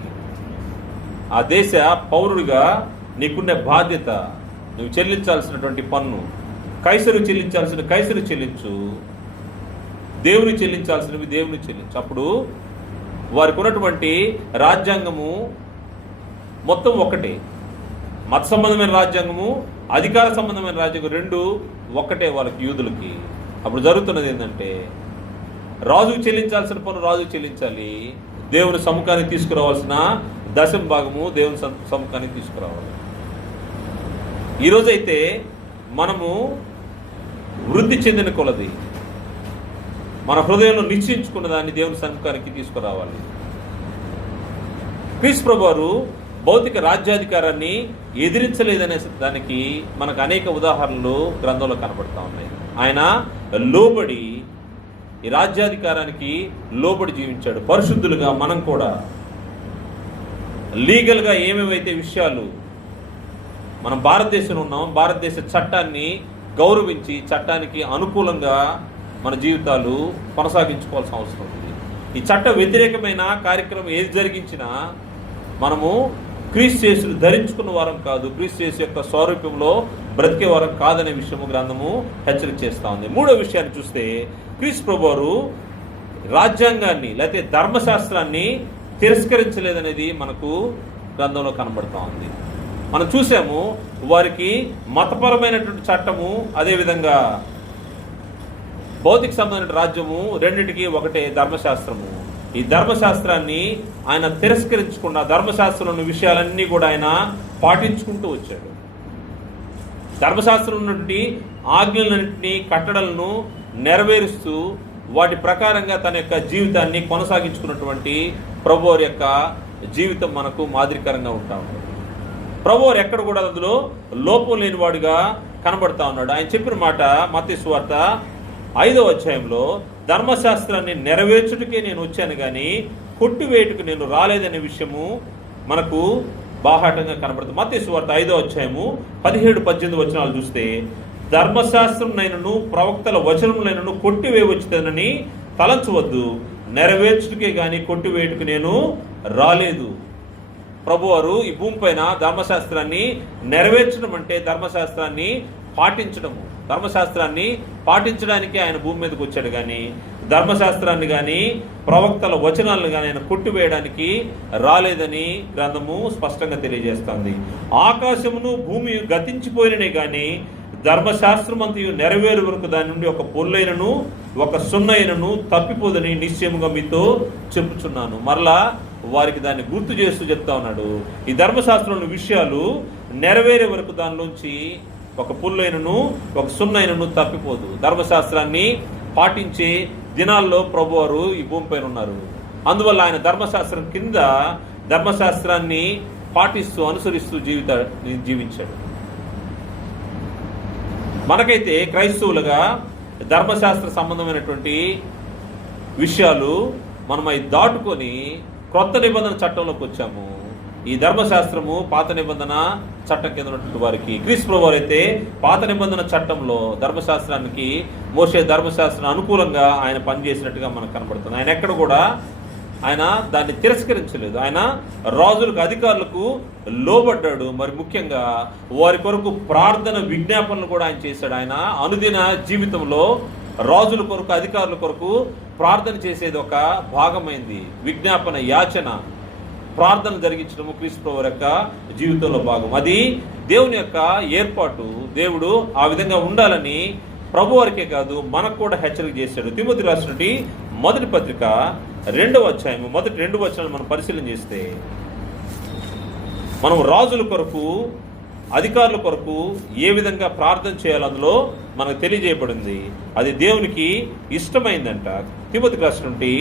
ఆ దేశ పౌరుడిగా నీకున్న బాధ్యత, నువ్వు చెల్లించాల్సినటువంటి పన్ను, కైసరు చెల్లించాల్సిన కైసరు చెల్లించు, దేవుని చెల్లించాల్సినవి దేవుని చెల్లించు. అప్పుడు వారికి ఉన్నటువంటి రాజ్యాంగము మొత్తం ఒకటే. మత సంబంధమైన రాజ్యాంగము, అధికార సంబంధమైన రాజ్యాంగం రెండు ఒక్కటే వాళ్ళకి, యూదులకి. అప్పుడు జరుగుతున్నది ఏంటంటే, రాజుకు చెల్లించాల్సిన పన్ను రాజుకు చెల్లించాలి, దేవుని సముఖానికి తీసుకురావాల్సిన దశమ భాగము దేవుని సముఖానికి తీసుకురావాలి. ఈరోజైతే మనము వృద్ధి చెందిన కొలది మన హృదయంలో నిశ్చయించుకున్న దాన్ని దేవుని సముఖానికి తీసుకురావాలి. క్రీస్తు ప్రభువారు భౌతిక రాజ్యాధికారాన్ని ఎదిరించలేదనే దానికి మనకు అనేక ఉదాహరణలు గ్రంథంలో కనబడుతూ ఉన్నాయి. ఆయన లోబడి ఈ రాజ్యాధికారానికి లోబడి జీవించాడు. పరిశుద్ధులుగా మనం కూడా లీగల్గా ఏమేమైతే విషయాలు మనం భారతదేశంలో ఉన్నాం, భారతదేశ చట్టాన్ని గౌరవించి చట్టానికి అనుకూలంగా మన జీవితాలు కొనసాగించుకోవాల్సిన అవసరం ఉంది. ఈ చట్ట వ్యతిరేకమైన కార్యక్రమం ఏది జరిగించినా మనము క్రీస్తు యేసును ధరించుకున్న వారం కాదు, క్రీస్తు యేసు యొక్క స్వరూపంలో బ్రతికే వారం కాదనే విషయము గ్రంథము హెచ్చరిక చేస్తూ ఉంది. మూడో విషయాన్ని చూస్తే, క్రీస్తు ప్రభువారు రాజ్యాంగాన్ని లేకపోతే ధర్మశాస్త్రాన్ని తిరస్కరించలేదనేది మనకు గ్రంథంలో కనబడుతూ ఉంది. మనం చూసాము, వారికి మతపరమైనటువంటి చట్టము, అదేవిధంగా భౌతిక సంబంధమైన రాజ్యము, రెండింటికి ఒకటే ధర్మశాస్త్రము. ఈ ధర్మశాస్త్రాన్ని ఆయన తిరస్కరించకుండా ధర్మశాస్త్రంలోని విషయాలన్నీ కూడా ఆయన పాటించుకుంటూ వచ్చాడు. ధర్మశాస్త్రం నుండి ఆజ్ఞలన్నింటినీ, కట్టడలను నెరవేరుస్తూ వాటి ప్రకారంగా తన యొక్క జీవితాన్ని కొనసాగించుకున్నటువంటి ప్రభువారి యొక్క జీవితం మనకు మాదిరికరంగా ఉంటా ఉంటుంది. ప్రభువారు ఎక్కడ కూడా అందులో లోపం లేనివాడుగా కనబడతా ఉన్నాడు. ఆయన చెప్పిన మాట మత్తయి సువార్త 5వ అధ్యాయంలో, ధర్మశాస్త్రాన్ని నెరవేర్చుటకే నేను వచ్చాను కానీ కొట్టివేటుకు నేను రాలేదనే విషయము మనకు బాహాటంగా కనబడుతుంది. మత్తయి సువార్త 5వ అధ్యాయము 17-18 వచనాలు చూస్తే, ధర్మశాస్త్రంనైనను ప్రవక్తల వచనములైనను కొట్టివేయవచ్చునని తలంచవద్దు, నెరవేర్చుటకే కానీ కొట్టివేటుకు నేను రాలేదు. ప్రభువారు ఈ భూమి పైన ధర్మశాస్త్రాన్ని నెరవేర్చడం అంటే ధర్మశాస్త్రాన్ని పాటించడము. ధర్మశాస్త్రాన్ని పాటించడానికి ఆయన భూమి మీదకి వచ్చాడు కానీ ధర్మశాస్త్రాన్ని కానీ ప్రవక్తల వచనాలను కానీ ఆయన కొట్టివేయడానికి రాలేదని గ్రంథము స్పష్టంగా తెలియజేస్తుంది. ఆకాశమును భూమి గతించిపోయిననే కానీ ధర్మశాస్త్రమంతయు నెరవేరు వరకు దాని నుండి ఒక పొల్లైనను ఒక సున్నైనను తప్పిపోదని నిశ్చయముగా మీతో చెప్పుచున్నాను. మరలా వారికి దాన్ని గుర్తు చేస్తూ చెప్తా ఉన్నాడు, ఈ ధర్మశాస్త్రంలోని విషయాలు నెరవేరే వరకు దానిలోంచి ఒక పుల్లైనను ఒక సున్నైనను తప్పిపోదు. ధర్మశాస్త్రాన్ని పాటించే దినాల్లో ప్రభువారు ఈ భూమిపైన ఉన్నారు. అందువల్ల ఆయన ధర్మశాస్త్రం కింద ధర్మశాస్త్రాన్ని పాటిస్తూ అనుసరిస్తూ జీవించాడు. మనకైతే క్రైస్తవులుగా ధర్మశాస్త్ర సంబంధమైనటువంటి విషయాలు మనమై దాటుకొని క్రొత్త నిబంధన చట్టంలోకి వచ్చాము. ఈ ధర్మశాస్త్రము పాత నిబంధన చట్టం కింద ఉన్నటువంటి వారికి, క్రీస్తు ప్రభువారు అయితే పాత నిబంధన చట్టంలో ధర్మశాస్త్రానికి, మోషే ధర్మశాస్త్రం అనుకూలంగా ఆయన పనిచేసినట్టుగా మనకు కనబడుతుంది. ఆయన ఎక్కడ కూడా ఆయన దాన్ని తిరస్కరించలేదు. ఆయన రాజులకు, అధికారులకు లోబడ్డాడు. మరి ముఖ్యంగా వారి కొరకు ప్రార్థన విజ్ఞాపనలు కూడా ఆయన చేశాడు. ఆయన అనుదిన జీవితంలో రాజుల కొరకు, అధికారుల కొరకు ప్రార్థన చేసేది ఒక భాగమైంది. విజ్ఞాపన, యాచన, ప్రార్థన జరిగించడము క్రీస్తు ప్రభువు యొక్క జీవితంలో భాగం. అది దేవుని యొక్క ఏర్పాటు. దేవుడు ఆ విధంగా ఉండాలని ప్రభువారికే కాదు మనకు కూడా హెచ్చరిక చేశాడు. తిమోతి రాసినటువంటి మొదటి పత్రిక 2వ అధ్యాయము మొదటి 2 వచనాలు మనం పరిశీలన చేస్తే, మనం రాజుల కొరకు, అధికారుల కొరకు ఏ విధంగా ప్రార్థన చేయాలో అందులో మనకు తెలియజేయబడింది. అది దేవునికి ఇష్టమైందంట. తిమోతికి రాసినటువంటి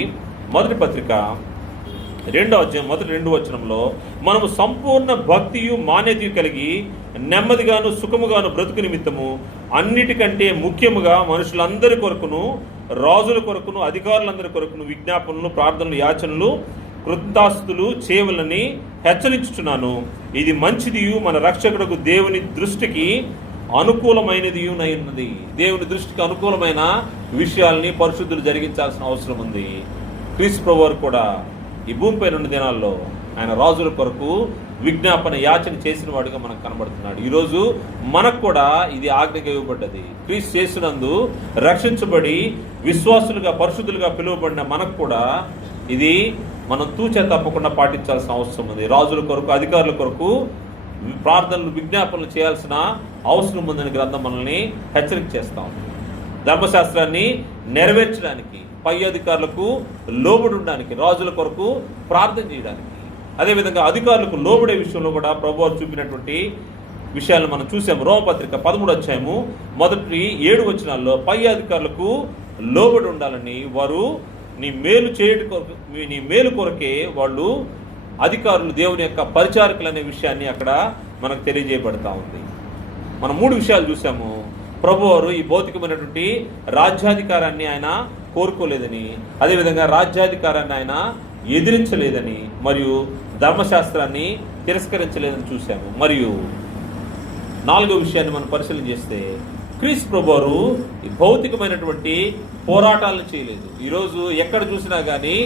మొదటి పత్రిక 2వ అధ్యాయం మొదటి 2 వచనంలో, మనము సంపూర్ణ భక్తియు మాన్యతయు కలిగి నెమ్మదిగాను సుఖముగాను బ్రతుకు నిమిత్తము అన్నిటికంటే ముఖ్యముగా మనుషులందరి కొరకును, రాజుల కొరకును, అధికారులందరి కొరకును విజ్ఞాపనలు, ప్రార్థనలు, యాచనలు, కృతాస్తులు చేయవలని హెచ్చరించుచున్నాను. ఇది మంచిదియు మన రక్షకుడకు దేవుని దృష్టికి అనుకూలమైనది ఉన్నది. దేవుని దృష్టికి అనుకూలమైన విషయాల్ని పరిశుద్ధులు జరిగించాల్సిన అవసరం ఉంది. క్రీస్తు ప్రభువు కూడా ఈ భూమిపై 2 దినాల్లో ఆయన రాజుల కొరకు విజ్ఞాపన యాచన చేసిన వాడిగా మనకు కనబడుతున్నాడు. ఈరోజు మనకు కూడా ఇది ఆజ్ఞగా ఇవ్వబడ్డది. క్రీస్తు చేసినందు రక్షించబడి విశ్వాసులుగా, పరిశుద్ధులుగా పిలువబడిన మనకు కూడా ఇది మనం తూచే తప్పకుండా పాటించాల్సిన అవసరం ఉంది. రాజుల కొరకు, అధికారుల కొరకు ప్రార్థనలు, విజ్ఞాపనలు చేయాల్సిన అవసరం ఉందని గ్రంథం మనల్ని హెచ్చరిక చేస్తా ఉంది. ధర్మశాస్త్రాన్ని నెరవేర్చడానికి, పై అధికారులకు లోబడి ఉండడానికి, రాజుల కొరకు ప్రార్థన చేయడానికి, అదేవిధంగా అధికారులకు లోబడే విషయంలో కూడా ప్రభువు చూపినటువంటి విషయాలను మనం చూసాము. రోమపత్రిక 13వ అధ్యాయము మొదటి 7 వచనాల్లో పై అధికారులకు లోబడి ఉండాలని, వారు నీ మేలు కొరకే వాళ్ళు అధికారులు, దేవుని యొక్క పరిచారకులు అనే విషయాన్ని అక్కడ మనకు తెలియజేయబడతా ఉంది. మనం 3 విషయాలు చూసాము. ప్రభువారు ఈ భౌతికమైనటువంటి రాజ్యాధికారాన్ని ఆయన కోరుకోలేదని, అదేవిధంగా రాజ్యాధికారాన్ని ఆయన ఎదిరించలేదని, మరియు ధర్మశాస్త్రాన్ని తిరస్కరించలేదని చూసాము. మరియు 4వ విషయాన్ని మనం పరిశీలన చేస్తే, క్రీస్తు ప్రభువారు ఈ భౌతికమైనటువంటి పోరాటాలను చేయలేదు. ఈరోజు ఎక్కడ చూసినా కానీ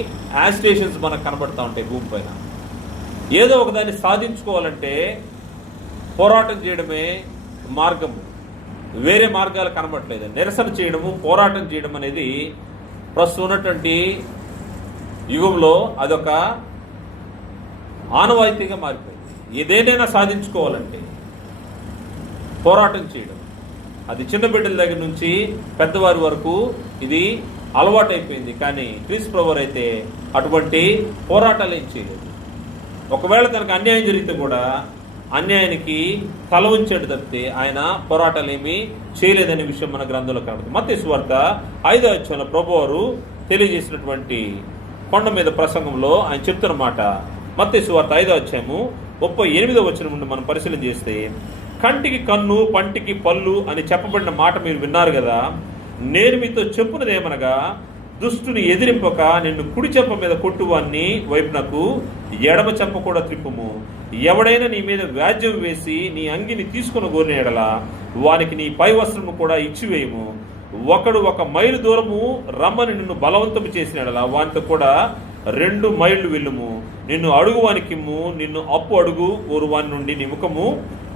యాజిటేషన్స్ మనకు కనబడతా ఉంటాయి. భూమిపైన ఏదో ఒకదాన్ని సాధించుకోవాలంటే పోరాటం చేయడమే మార్గము, వేరే మార్గాలు కనబడట్లేదు. నిరసన చేయడము, పోరాటం చేయడం అనేది ప్రస్తుతం ఉన్నటువంటి యుగంలో అదొక ఆనవాయితీగా మారిపోయింది. ఏదేనైనా సాధించుకోవాలంటే పోరాటం చేయడం, అది చిన్న బిడ్డల దగ్గర నుంచి పెద్దవారి వరకు ఇది అలవాటైపోయింది. కానీ క్రీస్తు ప్రభువు అయితే అటువంటి పోరాటాలు ఏం చేయలేదు. ఒకవేళ తనకు అన్యాయం జరిగితే కూడా అన్యాయానికి తల ఉంచాడు తప్పితే ఆయన పోరాటాలు ఏమీ చేయలేదనే విషయం మన గ్రంథంలో కనబడుతుంది. మత్తయి సువార్త 5వ అధ్యాయంలో ప్రభువారు తెలియజేసినటువంటి కొండ మీద ప్రసంగంలో ఆయన చెప్తున్న మాట, మత్తయి సువార్త 5వ అధ్యాయము 38వ వచనం నుండి మనం పరిశీలన చేస్తే, కంటికి కన్ను, పంటికి పళ్ళు అని చెప్పబడిన మాట మీరు విన్నారు కదా. నేను మీతో చెప్పున్నదేమనగా, దుష్టుని ఎదిరింపక నిన్ను కుడి చెంప మీద కొట్టువాన్ని వైపునకు ఎడమ చెంప కూడా త్రిప్పుము. ఎవడైనా నీ మీద వ్యాజ్యం వేసి నీ అంగిని తీసుకుని గోరిన ఎడల వానికి నీ పై వస్త్రము కూడా ఇచ్చివేయము. ఒకడు 1 మైలు దూరము రమ్మని నిన్ను బలవంతము చేసిన ఎడల వానితో కూడా 2 మైళ్ళు వెళ్ళుము. నిన్ను అడుగువానికిమ్ము, నిన్ను అప్పు అడుగు కోరువాని నుండి నీ ముఖము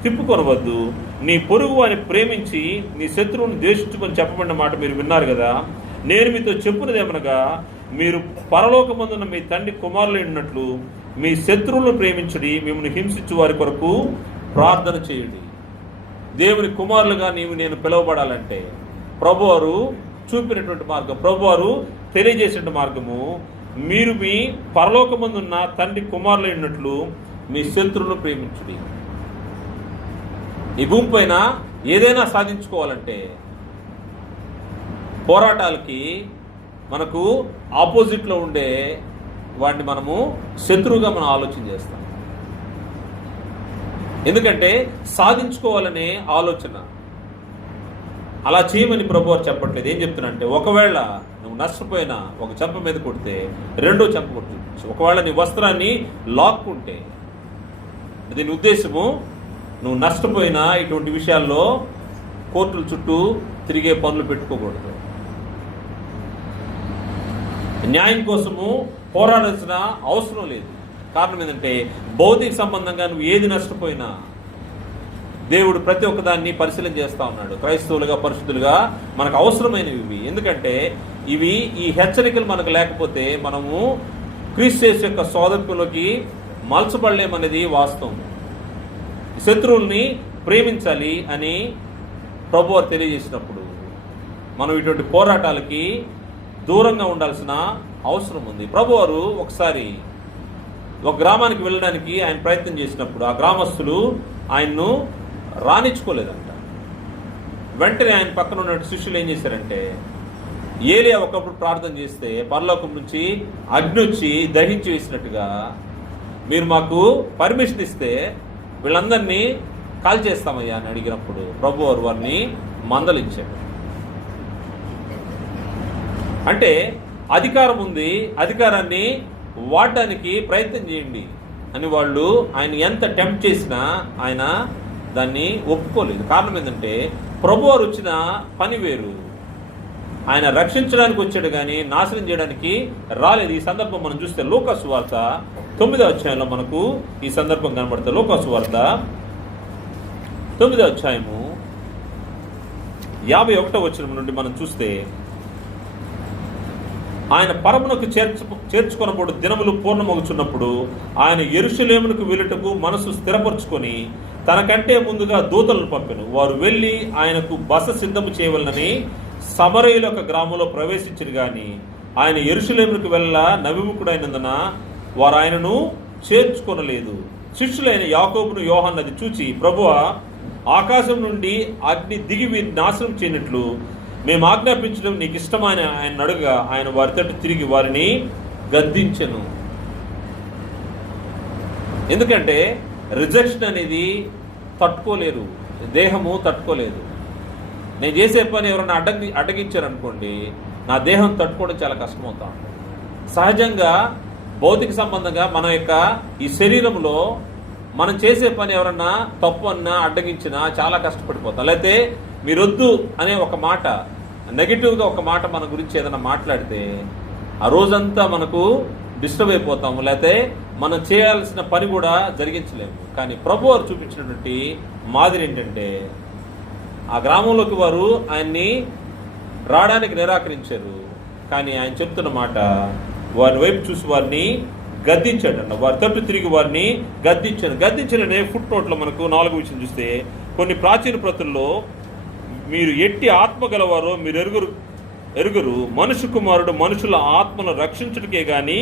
తిప్పుకొనవద్దు. నీ పొరుగు వాని ప్రేమించి నీ శత్రువుని ద్వేషించుకొని చెప్పబడిన మాట మీరు విన్నారు కదా. నేను మీతో చెప్పున్నదేమనగా, మీరు పరలోకమందున్న మీ తండ్రి కుమారులు ఉన్నట్లు మీ శత్రువులను ప్రేమించుడి, మిమ్మల్ని హింసించు వారి కొరకు ప్రార్థన చేయండి. దేవుని కుమారులుగా నేను పిలువబడాలంటే ప్రభువారు చూపినటువంటి మార్గం, ప్రభువారు తెలియజేసిన మార్గము, మీరు మీ పరలోకమందున్న తండ్రి కుమారులు ఉన్నట్లు మీ శత్రువులను ప్రేమించుడి. ఈ భూమి పైన ఏదైనా సాధించుకోవాలంటే పోరాటాలకి మనకు ఆపోజిట్లో ఉండే వాడిని మనము శత్రువుగా మనం ఆలోచన చేస్తాం. ఎందుకంటే సాధించుకోవాలనే ఆలోచన. అలా చేయమని ప్రభువారు చెప్పట్లేదు. ఏం చెప్తున్నంటే, ఒకవేళ నువ్వు నష్టపోయినా 1 చెంప మీద కొడితే 2వ చెంప కొట్టు. ఒకవేళ నీ వస్త్రాన్ని లాక్కుంటే, దీని ఉద్దేశము నువ్వు నష్టపోయినా ఇటువంటి విషయాల్లో కోర్టుల చుట్టూ తిరిగే పనులు పెట్టుకోకూడదు. న్యాయం కోసము పోరాడాల్సిన అవసరం లేదు. కారణం ఏంటంటే, భౌతిక సంబంధంగా నువ్వు ఏది నష్టపోయినా దేవుడు ప్రతి ఒక్కదాన్ని పరిశీలన చేస్తూ ఉన్నాడు. క్రైస్తవులుగా, పరిశుద్ధులుగా మనకు అవసరమైనవి ఇవి. ఎందుకంటే ఇవి, ఈ హెచ్చరికలు మనకు లేకపోతే మనము క్రీస్తు యేసు యొక్క సోదరులోకి మలచబడలేమనేది వాస్తవం. శత్రువుల్ని ప్రేమించాలి అని ప్రభువారు తెలియజేసినప్పుడు మనం ఇటువంటి పోరాటాలకి దూరంగా ఉండాల్సిన అవసరం ఉంది. ప్రభువారు ఒకసారి ఒక గ్రామానికి వెళ్ళడానికి ఆయన ప్రయత్నం చేసినప్పుడు ఆ గ్రామస్తులు ఆయన్ను రానిచ్చుకోలేదంట. వెంటనే ఆయన పక్కన ఉన్న శిష్యులు ఏం చేశారంటే, ఏలియా ఒకప్పుడు ప్రార్థన చేస్తే పరలోకం నుంచి అగ్ని వచ్చి దహించి వేసినట్టుగా మీరు మాకు పర్మిషన్ ఇస్తే వీళ్ళందరినీ కాల్ చేస్తామయ్యా అని అడిగినప్పుడు ప్రభు వారు వారిని మందలించాడు. అంటే అధికారం ఉంది, అధికారాన్ని వాడడానికి ప్రయత్నం చేయండి అని వాళ్ళు ఆయన ఎంత టెంప్ట్ చేసినా ఆయన దాన్ని ఒప్పుకోలేదు. కారణం ఏంటంటే ప్రభు వారు వచ్చిన పని వేరు. ఆయన రక్షించడానికి వచ్చాడు కానీ నాశనం చేయడానికి రాలేదు. ఈ సందర్భం మనం చూస్తే లూకా సువార్త 9వ అధ్యాయంలో మనకు ఈ సందర్భం కనబడుతుంది. లూకా సువార్త 9వ అధ్యాయము 51వ వచనం నుండి మనం చూస్తే, ఆయన పరమునకు చేర్చుకొనబడు దినములు పూర్ణమగుచున్నప్పుడు ఆయన యెరూషలేమునకు వెళ్ళుటకు మనసు స్థిరపరచుకొని తనకంటే ముందుగా దూతలను పంపెను. వారు వెళ్ళి ఆయనకు బస సిద్ధము చేయవలనని సమరయుల ఒక గ్రామంలో ప్రవేశించిరు గాని ఆయన యెరూషలేమునకు వెళ్ళ నవిముఖుడైనందున వారు ఆయనను చేర్చుకొనలేదు. శిష్యులైన యాకోబును యోహాను అది చూచి, ప్రభువా, ఆకాశం నుండి అగ్ని దిగి వీరిని నాశనం చేయనట్లు మేము ఆజ్ఞాపించడం నీకు ఇష్టమైన ఆయన అడుగా ఆయన వారి తట్టు తిరిగి వారిని గద్దించెను. ఎందుకంటే రిజెక్షన్ అనేది తట్టుకోలేరు, దేహము తట్టుకోలేదు. నేను చేసే పని ఎవరైనా అడ్డగించారనుకోండి, నా దేహం తట్టుకోవడం చాలా కష్టమవుతా ఉంటుంది. సహజంగా భౌతిక సంబంధంగా మన యొక్క ఈ శరీరంలో మనం చేసే పని ఎవరన్నా తప్పు అన్నా అడ్డగించినా చాలా కష్టపడిపోతాం. లేకపోతే మీరొద్దు అనే ఒక మాట, నెగిటివ్గా ఒక మాట మన గురించి ఏదైనా మాట్లాడితే ఆ రోజంతా మనకు డిస్టర్బ్ అయిపోతాము, లేకపోతే మనం చేయాల్సిన పని కూడా జరిగించలేము. కానీ ప్రభు వారు చూపించినటువంటి మాదిరి ఏంటంటే, ఆ గ్రామంలోకి వారు ఆయన్ని రావడానికి నిరాకరించారు. కానీ ఆయన చెప్తున్న మాట, వారి వైపు చూసి వారిని గద్దించాడంట. వారి తట్టు తిరిగి వారిని గద్దించాడు. గద్దించడనే ఫుట్ నోట్లో మనకు 4వ విషయం చూస్తే, కొన్ని ప్రాచీన ప్రతుల్లో మీరు ఎట్టి ఆత్మ గలవారో మీరు ఎరుగురు మనుషు కుమారుడు మనుషుల ఆత్మను రక్షించటకే గాని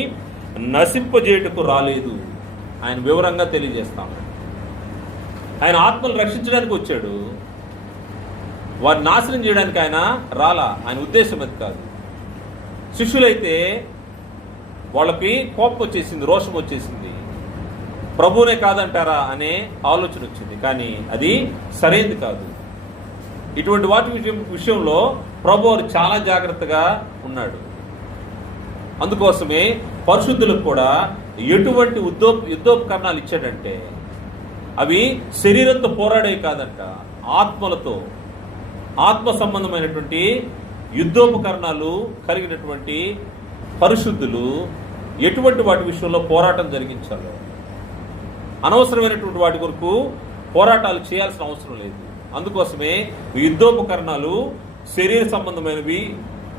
నశింపజేయటకు రాలేదు. ఆయన వివరంగా తెలియజేస్తాం. ఆయన ఆత్మను రక్షించడానికి వచ్చాడు, వారిని నాశనం చేయడానికి ఆయన రాలా. ఆయన ఉద్దేశం అది కాదు. శిష్యులైతే వాళ్ళకి కోపం వచ్చేసింది, రోషం వచ్చేసింది, ప్రభువునే కాదంటారా అనే ఆలోచన వచ్చింది. కానీ అది సరైనది కాదు. ఇటువంటి వాటి విషయంలో ప్రభు వారు చాలా జాగ్రత్తగా ఉన్నాడు. అందుకోసమే పరిశుద్ధులకు కూడా ఎటువంటి యుద్ధోపకరణాలు ఇచ్చాడంటే, అవి శరీరంతో పోరాడేవి కాదంట, ఆత్మలతో, ఆత్మ సంబంధమైనటువంటి యుద్ధోపకరణాలు కలిగినటువంటి పరిశుద్ధులు ఎటువంటి వాటి విషయంలో పోరాటం జరిగించాలో. అనవసరమైనటువంటి వాటి కొరకు పోరాటాలు చేయాల్సిన అవసరం లేదు. అందుకోసమే యుద్ధోపకరణాలు శరీర సంబంధమైనవి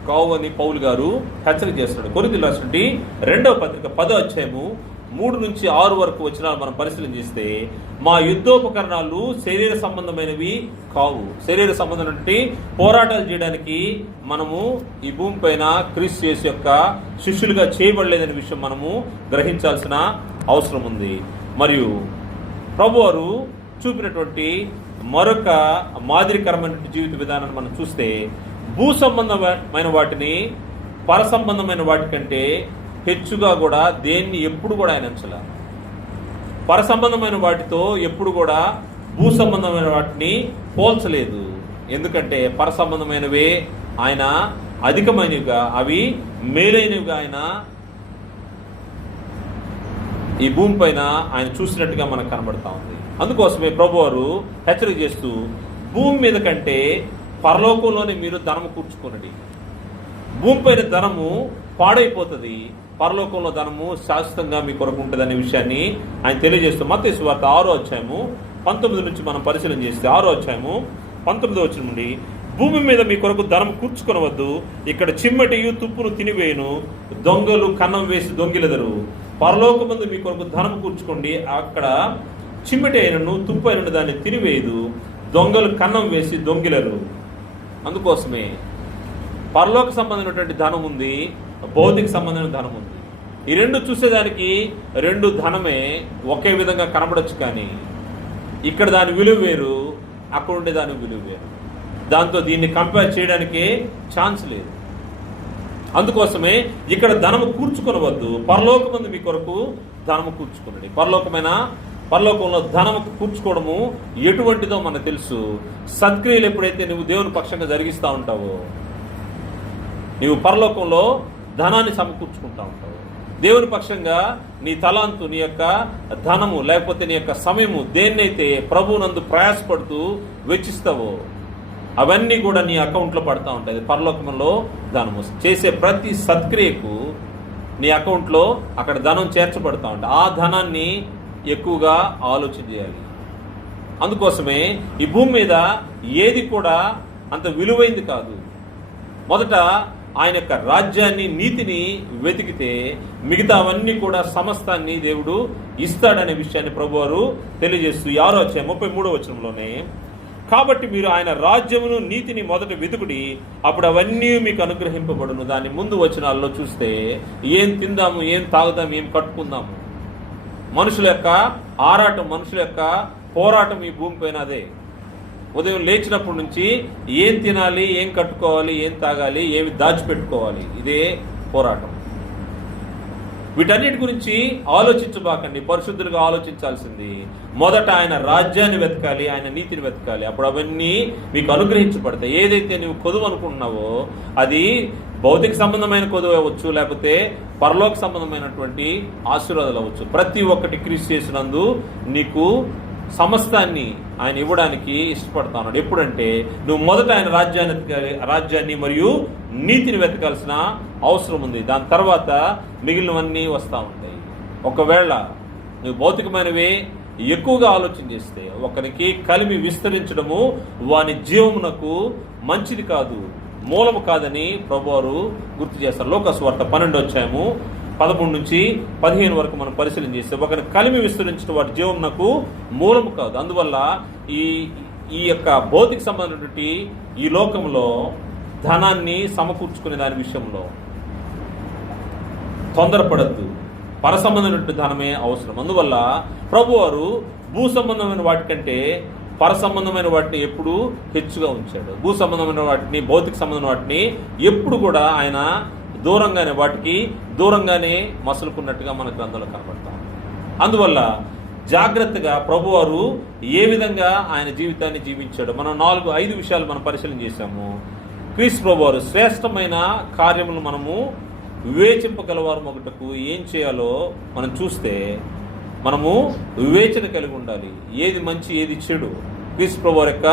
కావని పౌలు గారు హెచ్చరిక చేస్తున్నాడు. కొరింథీయులకు రాసినటువంటి 2వ పత్రిక 10వ అధ్యాయము 3 నుంచి 6 వరకు వచనాలు మనం పరిశీలన చేస్తే, మా యుద్ధోపకరణాలు శరీర సంబంధమైనవి కావు. శరీర సంబంధమైనటువంటి పోరాటాలు చేయడానికి మనము ఈ భూమి పైన క్రీస్తు యేసు యొక్క శిష్యులుగా చేయబడలేదనే విషయం మనము గ్రహించాల్సిన అవసరం ఉంది. మరియు ప్రభువారు చూపినటువంటి మరొక మాదిరికరమైన జీవిత విధానాన్ని మనం చూస్తే, భూ సంబంధమైన వాటిని పర సంబంధమైన వాటి కంటే హెచ్చుగా కూడా దేన్ని ఎప్పుడు కూడా ఆయన ఎంచల. పర సంబంధమైన వాటితో ఎప్పుడు కూడా భూ సంబంధమైన వాటిని పోల్చలేదు. ఎందుకంటే పర సంబంధమైనవే ఆయన అధికమైనవిగా, అవి మేలైనవిగా ఆయన ఈ భూమి పైన ఆయన చూసినట్టుగా మనకు కనబడతా ఉంది. అందుకోసమే ప్రభువారు హెచ్చరిక చేస్తూ, భూమి మీద కంటే పరలోకంలోనే మీరు ధనము కూర్చుకోనండి. భూమి పైన ధనము పాడైపోతుంది, పరలోకంలో ధనము శాశ్వతంగా మీ కొరకు ఉంటుంది అనే విషయాన్ని ఆయన తెలియజేస్తూ మత్తయి సువార్త 6వ అధ్యాయము 19 నుంచి మనం పరిశీలన చేస్తే, 6వ అధ్యాయము 19వ వచనం నుండి, భూమి మీద మీ కొరకు ధనం కూర్చుకొనవద్దు, ఇక్కడ చిమ్మటియు తుప్పును తినివేయును, దొంగలు కన్నం వేసి దొంగిలెదరు. పరలోకమందు మీ కొరకు ధనం కూర్చుకోండి, అక్కడ చిమ్మటి అయినను తుప్పు అయిన దాన్ని తినివేయదు, దొంగలు కన్నం వేసి దొంగిలరు. అందుకోసమే పరలోక సంబంధమైనటువంటి ధనం ఉంది, భౌతిక సంబంధమైన ధనం ఉంది. ఈ రెండు చూసేదానికి రెండు ధనమే ఒకే విధంగా కనబడచ్చు, కానీ ఇక్కడ దాని విలువ వేరు, అక్కడ ఉండే దాని విలువ వేరు. దాంతో దీన్ని కంపేర్ చేయడానికి ఛాన్స్ లేదు. అందుకోసమే ఇక్కడ ధనము కూర్చుకొనవద్దు, పరలోకమందు మీ కొరకు ధనము కూర్చుకునండి. పరలోకంలో ధనము కూర్చుకోవడము ఎటువంటిదో మనకు తెలుసు. సత్క్రియలు ఎప్పుడైతే నువ్వు దేవుని పక్షంగా జరిగిస్తూ ఉంటావో, నీవు పరలోకంలో ధనాన్ని సమకూర్చుకుంటా ఉంటావు. దేవుని పక్షంగా నీ తలాంతు, నీ యొక్క ధనము, లేకపోతే నీ యొక్క సమయము, దేన్నైతే ప్రభువునందు ప్రయాసపడుతూ వెచ్చిస్తావో అవన్నీ కూడా నీ అకౌంట్లో పడతా ఉంటాయి. పరలోకంలో ధనము చేసే ప్రతి సత్క్రియకు నీ అకౌంట్లో అక్కడ ధనం చేర్చబడతా ఉంటాయి. ఆ ధనాన్ని ఎక్కువగా ఆలోచన చేయాలి. అందుకోసమే ఈ భూమి మీద ఏది కూడా అంత విలువైంది కాదు. మొదట ఆయన యొక్క రాజ్యాన్ని, నీతిని వెతికితే మిగతా అవన్నీ కూడా సమస్తాన్ని దేవుడు ఇస్తాడనే విషయాన్ని ప్రభువారు తెలియజేస్తూ 6వ అధ్యాయం 33వ వచనంలోనే, కాబట్టి మీరు ఆయన రాజ్యమును నీతిని మొదట వెతుకుడి, అప్పుడు అవన్నీ మీకు అనుగ్రహింపబడును. దాని ముందు వచనాల్లో చూస్తే ఏం తిందాము, ఏం తాగుదాము, ఏం కట్టుకుందాము, మనుషుల యొక్క ఆరాటం, మనుషుల యొక్క పోరాటం ఈ భూమి పైన అదే. ఉదయం లేచినప్పటి నుంచి ఏం తినాలి, ఏం కట్టుకోవాలి, ఏం తాగాలి, ఏమి దాచిపెట్టుకోవాలి, ఇదే పోరాటం. వీటన్నిటి గురించి ఆలోచించబాకండి, పరిశుద్ధులుగా ఆలోచించాల్సింది. మొదట ఆయన రాజ్యాన్ని వెతకాలి, ఆయన నీతిని వెతకాలి, అప్పుడు అవన్నీ మీకు అనుగ్రహించబడతాయి. ఏదైతే నువ్వు కొదువు అనుకుంటున్నావో అది భౌతిక సంబంధమైన కొదువు అవ్వచ్చు, లేకపోతే పరలోక సంబంధమైనటువంటి ఆశీర్వాదాలు అవ్వచ్చు. ప్రతి ఒక్కటి క్రీస్తు చేసినందు నీకు సమస్తాన్ని ఆయన ఇవ్వడానికి ఇష్టపడతా ఉన్నాడు. ఎప్పుడంటే నువ్వు మొదట ఆయన రాజ్యాన్ని మరియు నీతిని వెతకాల్సిన అవసరం ఉంది. దాని తర్వాత మిగిలినవన్నీ వస్తూ ఉంటాయి. ఒకవేళ నువ్వు భౌతికమైనవే ఎక్కువగా ఆలోచన చేస్తే ఒకరికి కలిమి విస్తరించడము వాని జీవమునకు మంచిది కాదు, మూలము కాదని ప్రభువారు గుర్తు చేస్తారు. లోకాసు వార్త 12వ అధ్యాయము 13 నుంచి 15 వరకు మనం పరిశీలన చేస్తే ఒకరిని కలిమి విస్తరించడం వాటి జీవమునకు మూలము కాదు. అందువల్ల ఈ యొక్క భౌతిక సంబంధమైనటువంటి ఈ లోకంలో ధనాన్ని సమకూర్చుకునే దాని విషయంలో తొందరపడద్దు. పర సంబంధమైనటువంటి ధనమే అవసరం. అందువల్ల ప్రభువారు భూ సంబంధమైన వాటికంటే పర సంబంధమైన వాటిని ఎప్పుడు హెచ్చుగా ఉంచాడు. భూ సంబంధమైన వాటిని, భౌతిక సంబంధమైన వాటిని ఎప్పుడు కూడా ఆయన వాటికి దూరంగానే మసులుకున్నట్టుగా మన గ్రంథంలో కనబడతాం. అందువల్ల జాగ్రత్తగా ప్రభువారు ఏ విధంగా ఆయన జీవితాన్ని జీవించాడు, మనం 4-5 విషయాలు మనం పరిశీలన చేశాము. క్రీస్తు ప్రభువారు శ్రేష్టమైన కార్యములు మనము వివేచింపగలవారు ఒకటకు ఏం చేయాలో మనం చూస్తే మనము వివేచన కలిగి ఉండాలి. ఏది మంచి, ఏది చెడు, క్రీస్తు ప్రభువారి యొక్క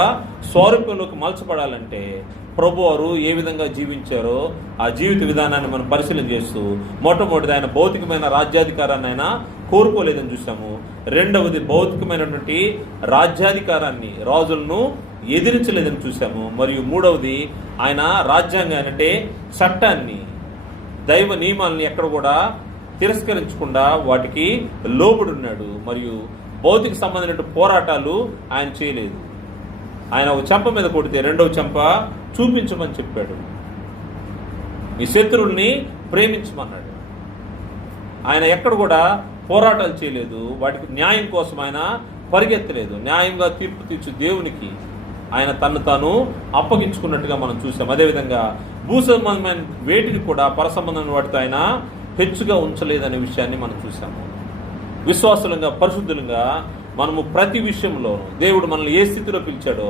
స్వరూపంలోకి మలచబడాలంటే ప్రభువారు ఏ విధంగా జీవించారో ఆ జీవిత విధానాన్ని మనం పరిశీలన చేస్తూ మొట్టమొదటిది ఆయన భౌతికమైన రాజ్యాధికారాన్ని ఆయన కోరుకోలేదని చూసాము. రెండవది భౌతికమైనటువంటి రాజ్యాధికారాన్ని, రాజులను ఎదిరించలేదని చూసాము. మరియు మూడవది ఆయన రాజ్యాంగాన్ని అంటే చట్టాన్ని, దైవ నియమాలని ఎక్కడ కూడా తిరస్కరించకుండా వాటికి లోబడున్నాడు. మరియు భౌతిక సంబంధమైన పోరాటాలు ఆయన చేయలేదు. ఆయన ఒక చెంప మీద కొడితే రెండవ చెంప చూపించమని చెప్పాడు. మీ శత్రువుల్ని ప్రేమించమన్నాడు. ఆయన ఎక్కడ కూడా పోరాటాలు చేయలేదు. వాటికి న్యాయం కోసం ఆయన పరిగెత్తలేదు. న్యాయంగా తీర్పు తీర్చు దేవునికి ఆయన తను తాను అప్పగించుకున్నట్టుగా మనం చూసాం. అదేవిధంగా భూ సంబంధమైన వేటిని కూడా పర సంబంధమైన వాటితో ఆయన హెచ్చుగా ఉంచలేదనే విషయాన్ని మనం చూసాము. విశ్వాసులంగా, పరిశుద్ధులంగా మనము ప్రతి విషయంలోనూ దేవుడు మనల్ని ఏ స్థితిలో పిలిచాడో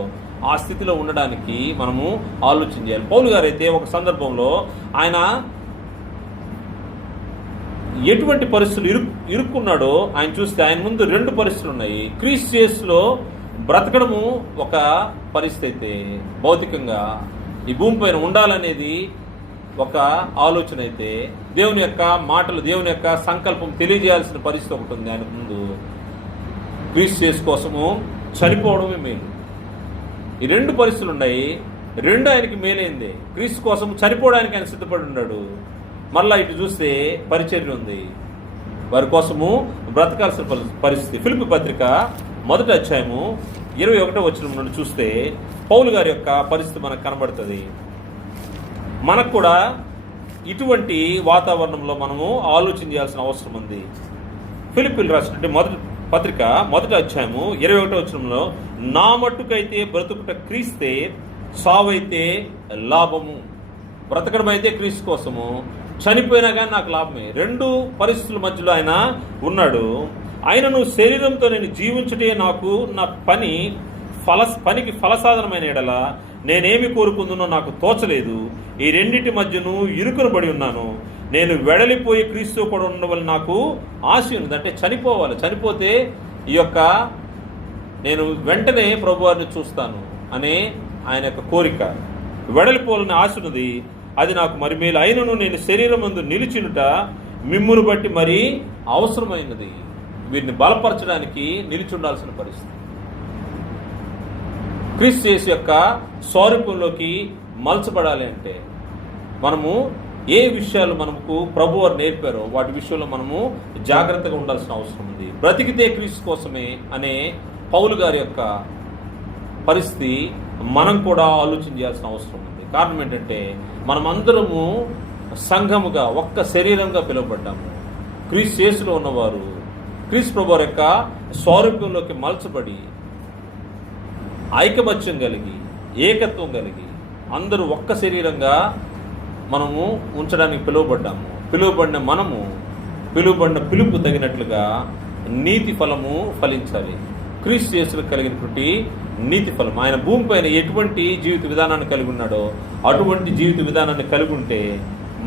ఆ స్థితిలో ఉండడానికి మనము ఆలోచన చేయాలి. పౌలు గారు అయితే ఒక సందర్భంలో ఆయన ఎటువంటి పరిస్థితులు ఇరుక్కున్నాడో ఆయన చూస్తే ఆయన ముందు 2 పరిస్థితులు ఉన్నాయి. క్రీస్తు యేసులో బ్రతకడము ఒక పరిస్థితి అయితే, భౌతికంగా ఈ భూమి పైన ఉండాలనేది ఒక ఆలోచన అయితే, దేవుని యొక్క మాటలు, దేవుని యొక్క సంకల్పం తెలియజేయాల్సిన పరిస్థితి ఒకటి ఉంది ఆయన ముందు. క్రీస్తు యేసు కోసము చనిపోవడమే మేలు. ఈ 2 పరిస్థితులు ఉన్నాయి. 2 ఆయనకి మేలైంది. క్రీస్తు కోసం చనిపోవడానికి ఆయన సిద్ధపడి ఉన్నాడు. మరలా ఇటు చూస్తే పరిచర్య ఉంది, వారి కోసము బ్రతకాల్సిన పరిస్థితి. ఫిలిప్పీ పత్రిక 1వ అధ్యాయము 21వ వచనం నుండి చూస్తే పౌలు గారి యొక్క పరిస్థితి మనకు కనబడుతుంది. మనకు కూడా ఇటువంటి వాతావరణంలో మనము ఆలోచన చేయాల్సిన అవసరం ఉంది. ఫిలిప్పీలు రాసినటువంటి పత్రిక 1వ అధ్యాయము 21వ వచనంలో, నా మట్టుకైతే బ్రతుకుట క్రీస్తే, సావైతే లాభము. బ్రతకడం అయితే క్రీస్తు కోసము, చనిపోయినా కానీ నాకు లాభమే. రెండు పరిస్థితుల మధ్యలో ఆయన ఉన్నాడు. ఆయనను శరీరంతో నేను జీవించుటే నాకు నా పనికి ఫలసాధనమైన ఎడల నేనేమి కోరుకుందునో నాకు తోచలేదు. ఈ రెండింటి మధ్యను ఇరుకును పడి ఉన్నాను. నేను వెడలిపోయి క్రీస్తు కూడా ఉండవలని నాకు ఆశ ఉంది. అంటే చనిపోవాలి, చనిపోతే ఈ యొక్క నేను వెంటనే ప్రభువారిని చూస్తాను అనే ఆయన యొక్క కోరిక, వెడలిపోవాలని ఆశ ఉన్నది. అది నాకు మరి మేలు. అయినను నేను శరీరం ముందు నిలిచినుట మిమ్మును బట్టి మరి అవసరమైనది. వీరిని బలపరచడానికి నిలిచి ఉండాల్సిన పరిస్థితి. క్రీస్తు యేసు యొక్క స్వరూపంలోకి మలచబడాలి అంటే మనము ఏ విషయాలు మనకు ప్రభువారు నేర్పారో వాటి విషయంలో మనము జాగ్రత్తగా ఉండాల్సిన అవసరం ఉంది. బ్రతికితే క్రీస్తు కోసమే అనే పౌలు గారి యొక్క పరిస్థితి మనం కూడా ఆలోచన చేయాల్సిన అవసరం ఉంది. కారణం ఏంటంటే మనమందరము సంఘముగా ఒక్క శరీరంగా పిలువబడ్డాము. క్రీస్తు యేసులో ఉన్నవారు క్రీస్తు ప్రభువారి యొక్క స్వరూపంలోకి మలచబడి ఐకమత్యం కలిగి ఏకత్వం కలిగి అందరూ ఒక్క శరీరంగా మనము ఉంచడానికి పిలువబడ్డాము. పిలువబడిన మనము పిలువబడిన పిలుపు తగినట్లుగా నీతి ఫలము ఫలించాలి. క్రీస్తు యేసులో కలిగినటువంటి నీతి ఫలం, ఆయన భూమిపైన ఎటువంటి జీవిత విధానాన్ని కలిగి ఉన్నాడో అటువంటి జీవిత విధానాన్ని కలిగి ఉంటే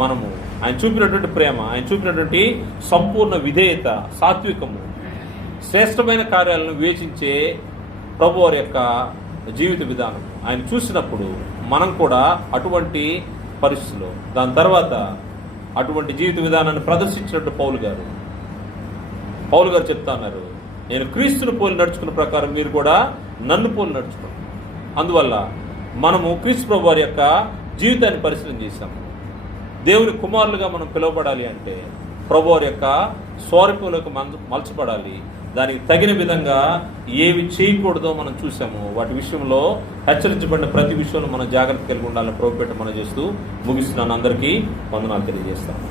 మనము ఆయన చూపినటువంటి ప్రేమ, ఆయన చూపినటువంటి సంపూర్ణ విధేయత, సాత్వికము, శ్రేష్టమైన కార్యాలను వివేచించే ప్రభువారి యొక్క జీవిత విధానం ఆయన చూసినప్పుడు మనం కూడా అటువంటి పరిస్థితుల్లో దాని తర్వాత అటువంటి జీవిత విధానాన్ని ప్రదర్శించినట్టు పౌలు గారు చెప్తా ఉన్నారు, నేను క్రీస్తును పోలి నడుచుకున్న ప్రకారం మీరు కూడా నన్ను పోలి నడుచుకోండి. అందువల్ల మనము క్రీస్తు ప్రభువారి యొక్క జీవితాన్ని పరిశీలన చేశాము. దేవుని కుమారులుగా మనం పిలువబడాలి అంటే ప్రభువారి యొక్క స్వరూపంలోకి మలచబడాలి. దానికి తగిన విధంగా ఏవి చేయకూడదో మనం చూసాము. వాటి విషయంలో హెచ్చరించబడిన ప్రతి విషయంలో మనం జాగ్రత్త కలిగి ఉండాలని ప్రభుపేట మనం చేస్తూ ముగిస్తున్నాను. అందరికీ వందనాలు తెలియజేస్తాను.